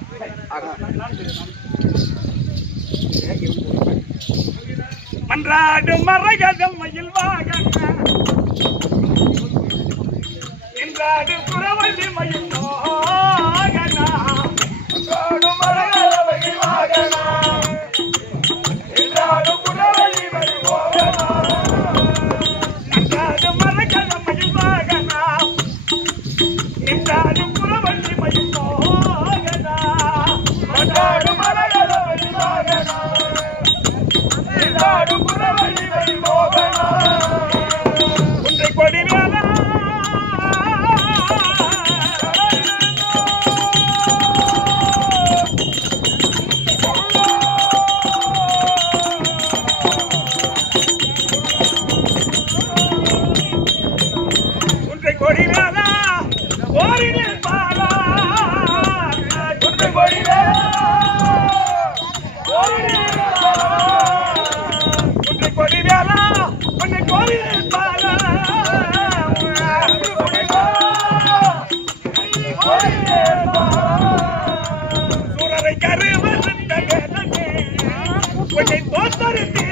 மன்றாடு மரகதம் மயில் வாகன இன்றாடு புறவழி மயில் மோகனா. மன்றாடு மரகத மயில் வாகனா இன்றாடு புறவழி மயில் மோகனா. மன்றாடு மரகத மயில் வாகனா இன்றாடு புறவழி மயில் மோகனா. மன்றாடு மரகத மயில் வாகனா இன்றாடு புறவழி மயில் மோகனா. குன்றை கொடி வேலா சூரரை கருவந்த வேலனே உன்னை தோத்தரித்தே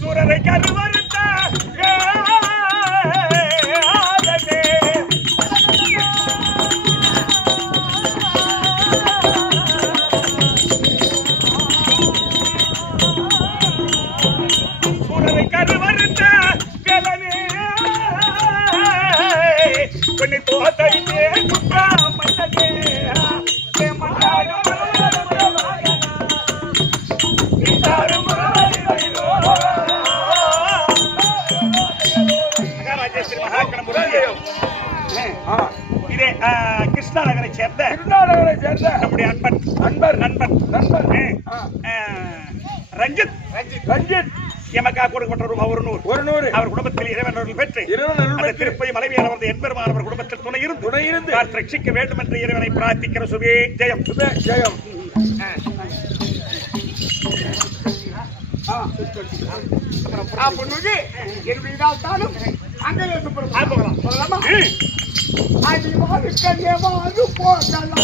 சூரரை கருவறுத்த சூரரை கருவறுத்த வேலனே உன்னை தோத்தரித்தே சுப்பிரமணியனே. இதே கிருஷ்ணா நகரை சேர்ந்த நம்முடைய நண்பர் ரஞ்சித் எமக்கா கொடுக்கப்பட்ட ரூபாய் 100 அவர் குடும்பத்தில் இறைவன் அருள் பெற்று அந்த திருப்பதி மலைவியானவர் எம்பெருமானவர் குடும்பத்தில் துணை இருந்து ரட்சிக்க வேண்டும் என்று இறைவனை பிரார்த்திக்கிற சுபே ஜெயம். பொண்ணுக்கு என்னுடைய இதால்தானும் அங்கே போகலாம் சொல்லலாமா? அடிவாறு கல்யவாறு போகலாம்.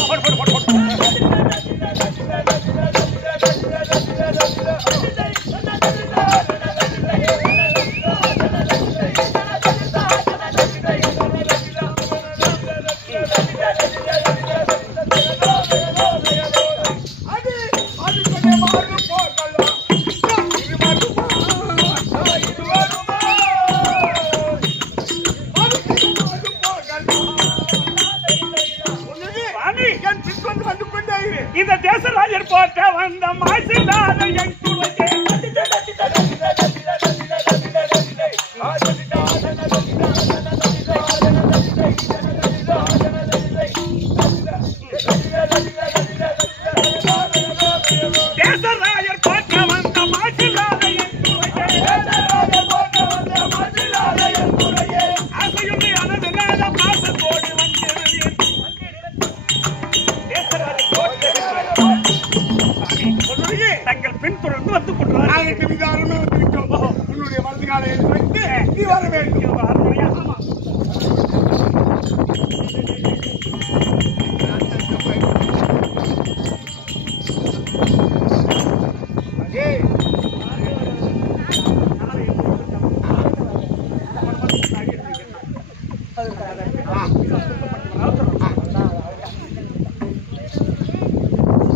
இந்த தேசராஜர் போட்ட வந்த மாசில்லாத என் துணையே தேசராஜர் போட்ட வந்த மாசில்லாத என் துணையே அசையுள்ளி அனது நாத பாசத்தோடு வந்திருந்தேன். தேசராஜர் போட்ட தங்கள் பின்தொடர்ந்து வந்து கொண்டார். உன்னுடைய வலது காலை வைத்து நீ வர வேண்டும்.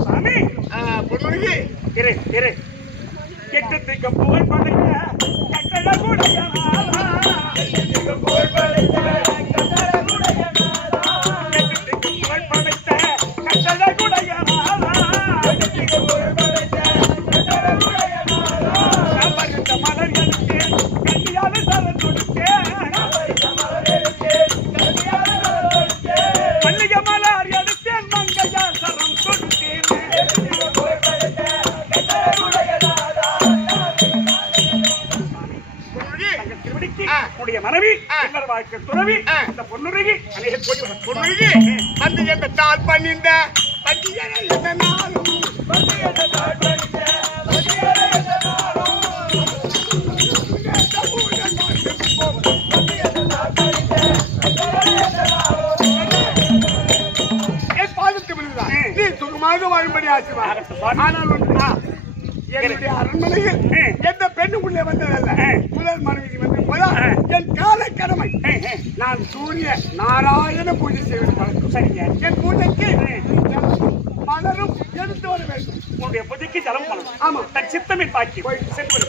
சாமி பொண்ணுக்கு இரு கெட்டத்துக்கு புகழ் படைத்த கட்டட குடையனாரா. கெட்டத்துக்கு புகழ் படைத்த கட்டட குடையனாரா. பறித்த மலர் எடுத்தேன் கண்ணியால சரம் கொடுத்தேன். மல்லிகை மலர் எடுத்தேன் மங்கையால் சரம் கொடுத்தேன். உடைய மனைவி பின்னர் வாழ்க்கை துறவி இந்த பொன்னுருகி அநேக கோடி பொண்ணுக்கு அந்த எந்த தாள் பண்ணிந்த என்ன நாளும் நீ சுகமாக வாழும்படி ஆச்சுவா. ஆனால் என்னுடைய அரண்மனையில் எந்த பெண்ணு உள்ளே வந்ததல்ல. முதல் மனைவி வந்து என் கால கடமை. நான் சூரிய நாராயண பூஜை செய்வது பழக்கம். சரிங்க. என் பூஜைக்கு மலரும் எடுத்து வர வேண்டும். உன்னுடைய புதிக்கு ஜலம் பண்ணணும். ஆமா. தன் சித்தமின் பாக்கி சென்று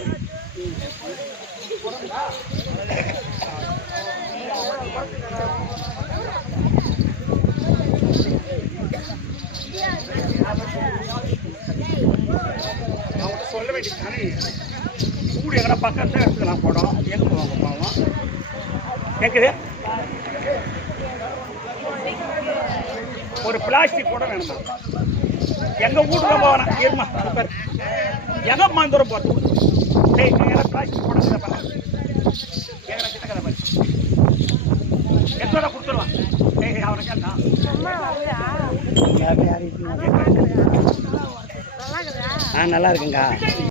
சொல்ல வேண்டியது கூடி எங்கன்னா பக்கத்துல எடுத்துக்கலாம் போடும். எங்க போவாங்க பாவம் கேக்குது. ஒரு பிளாஸ்டிக் கூட வேணுமா? எங்க வீட்டுல போவேன் இருமா எங்க மாந்தூரம் போறது பிளாஸ்டிக் கூட எத்தோட கொடுத்துருவான். அவனுக்கு நல்லா இருக்குங்க.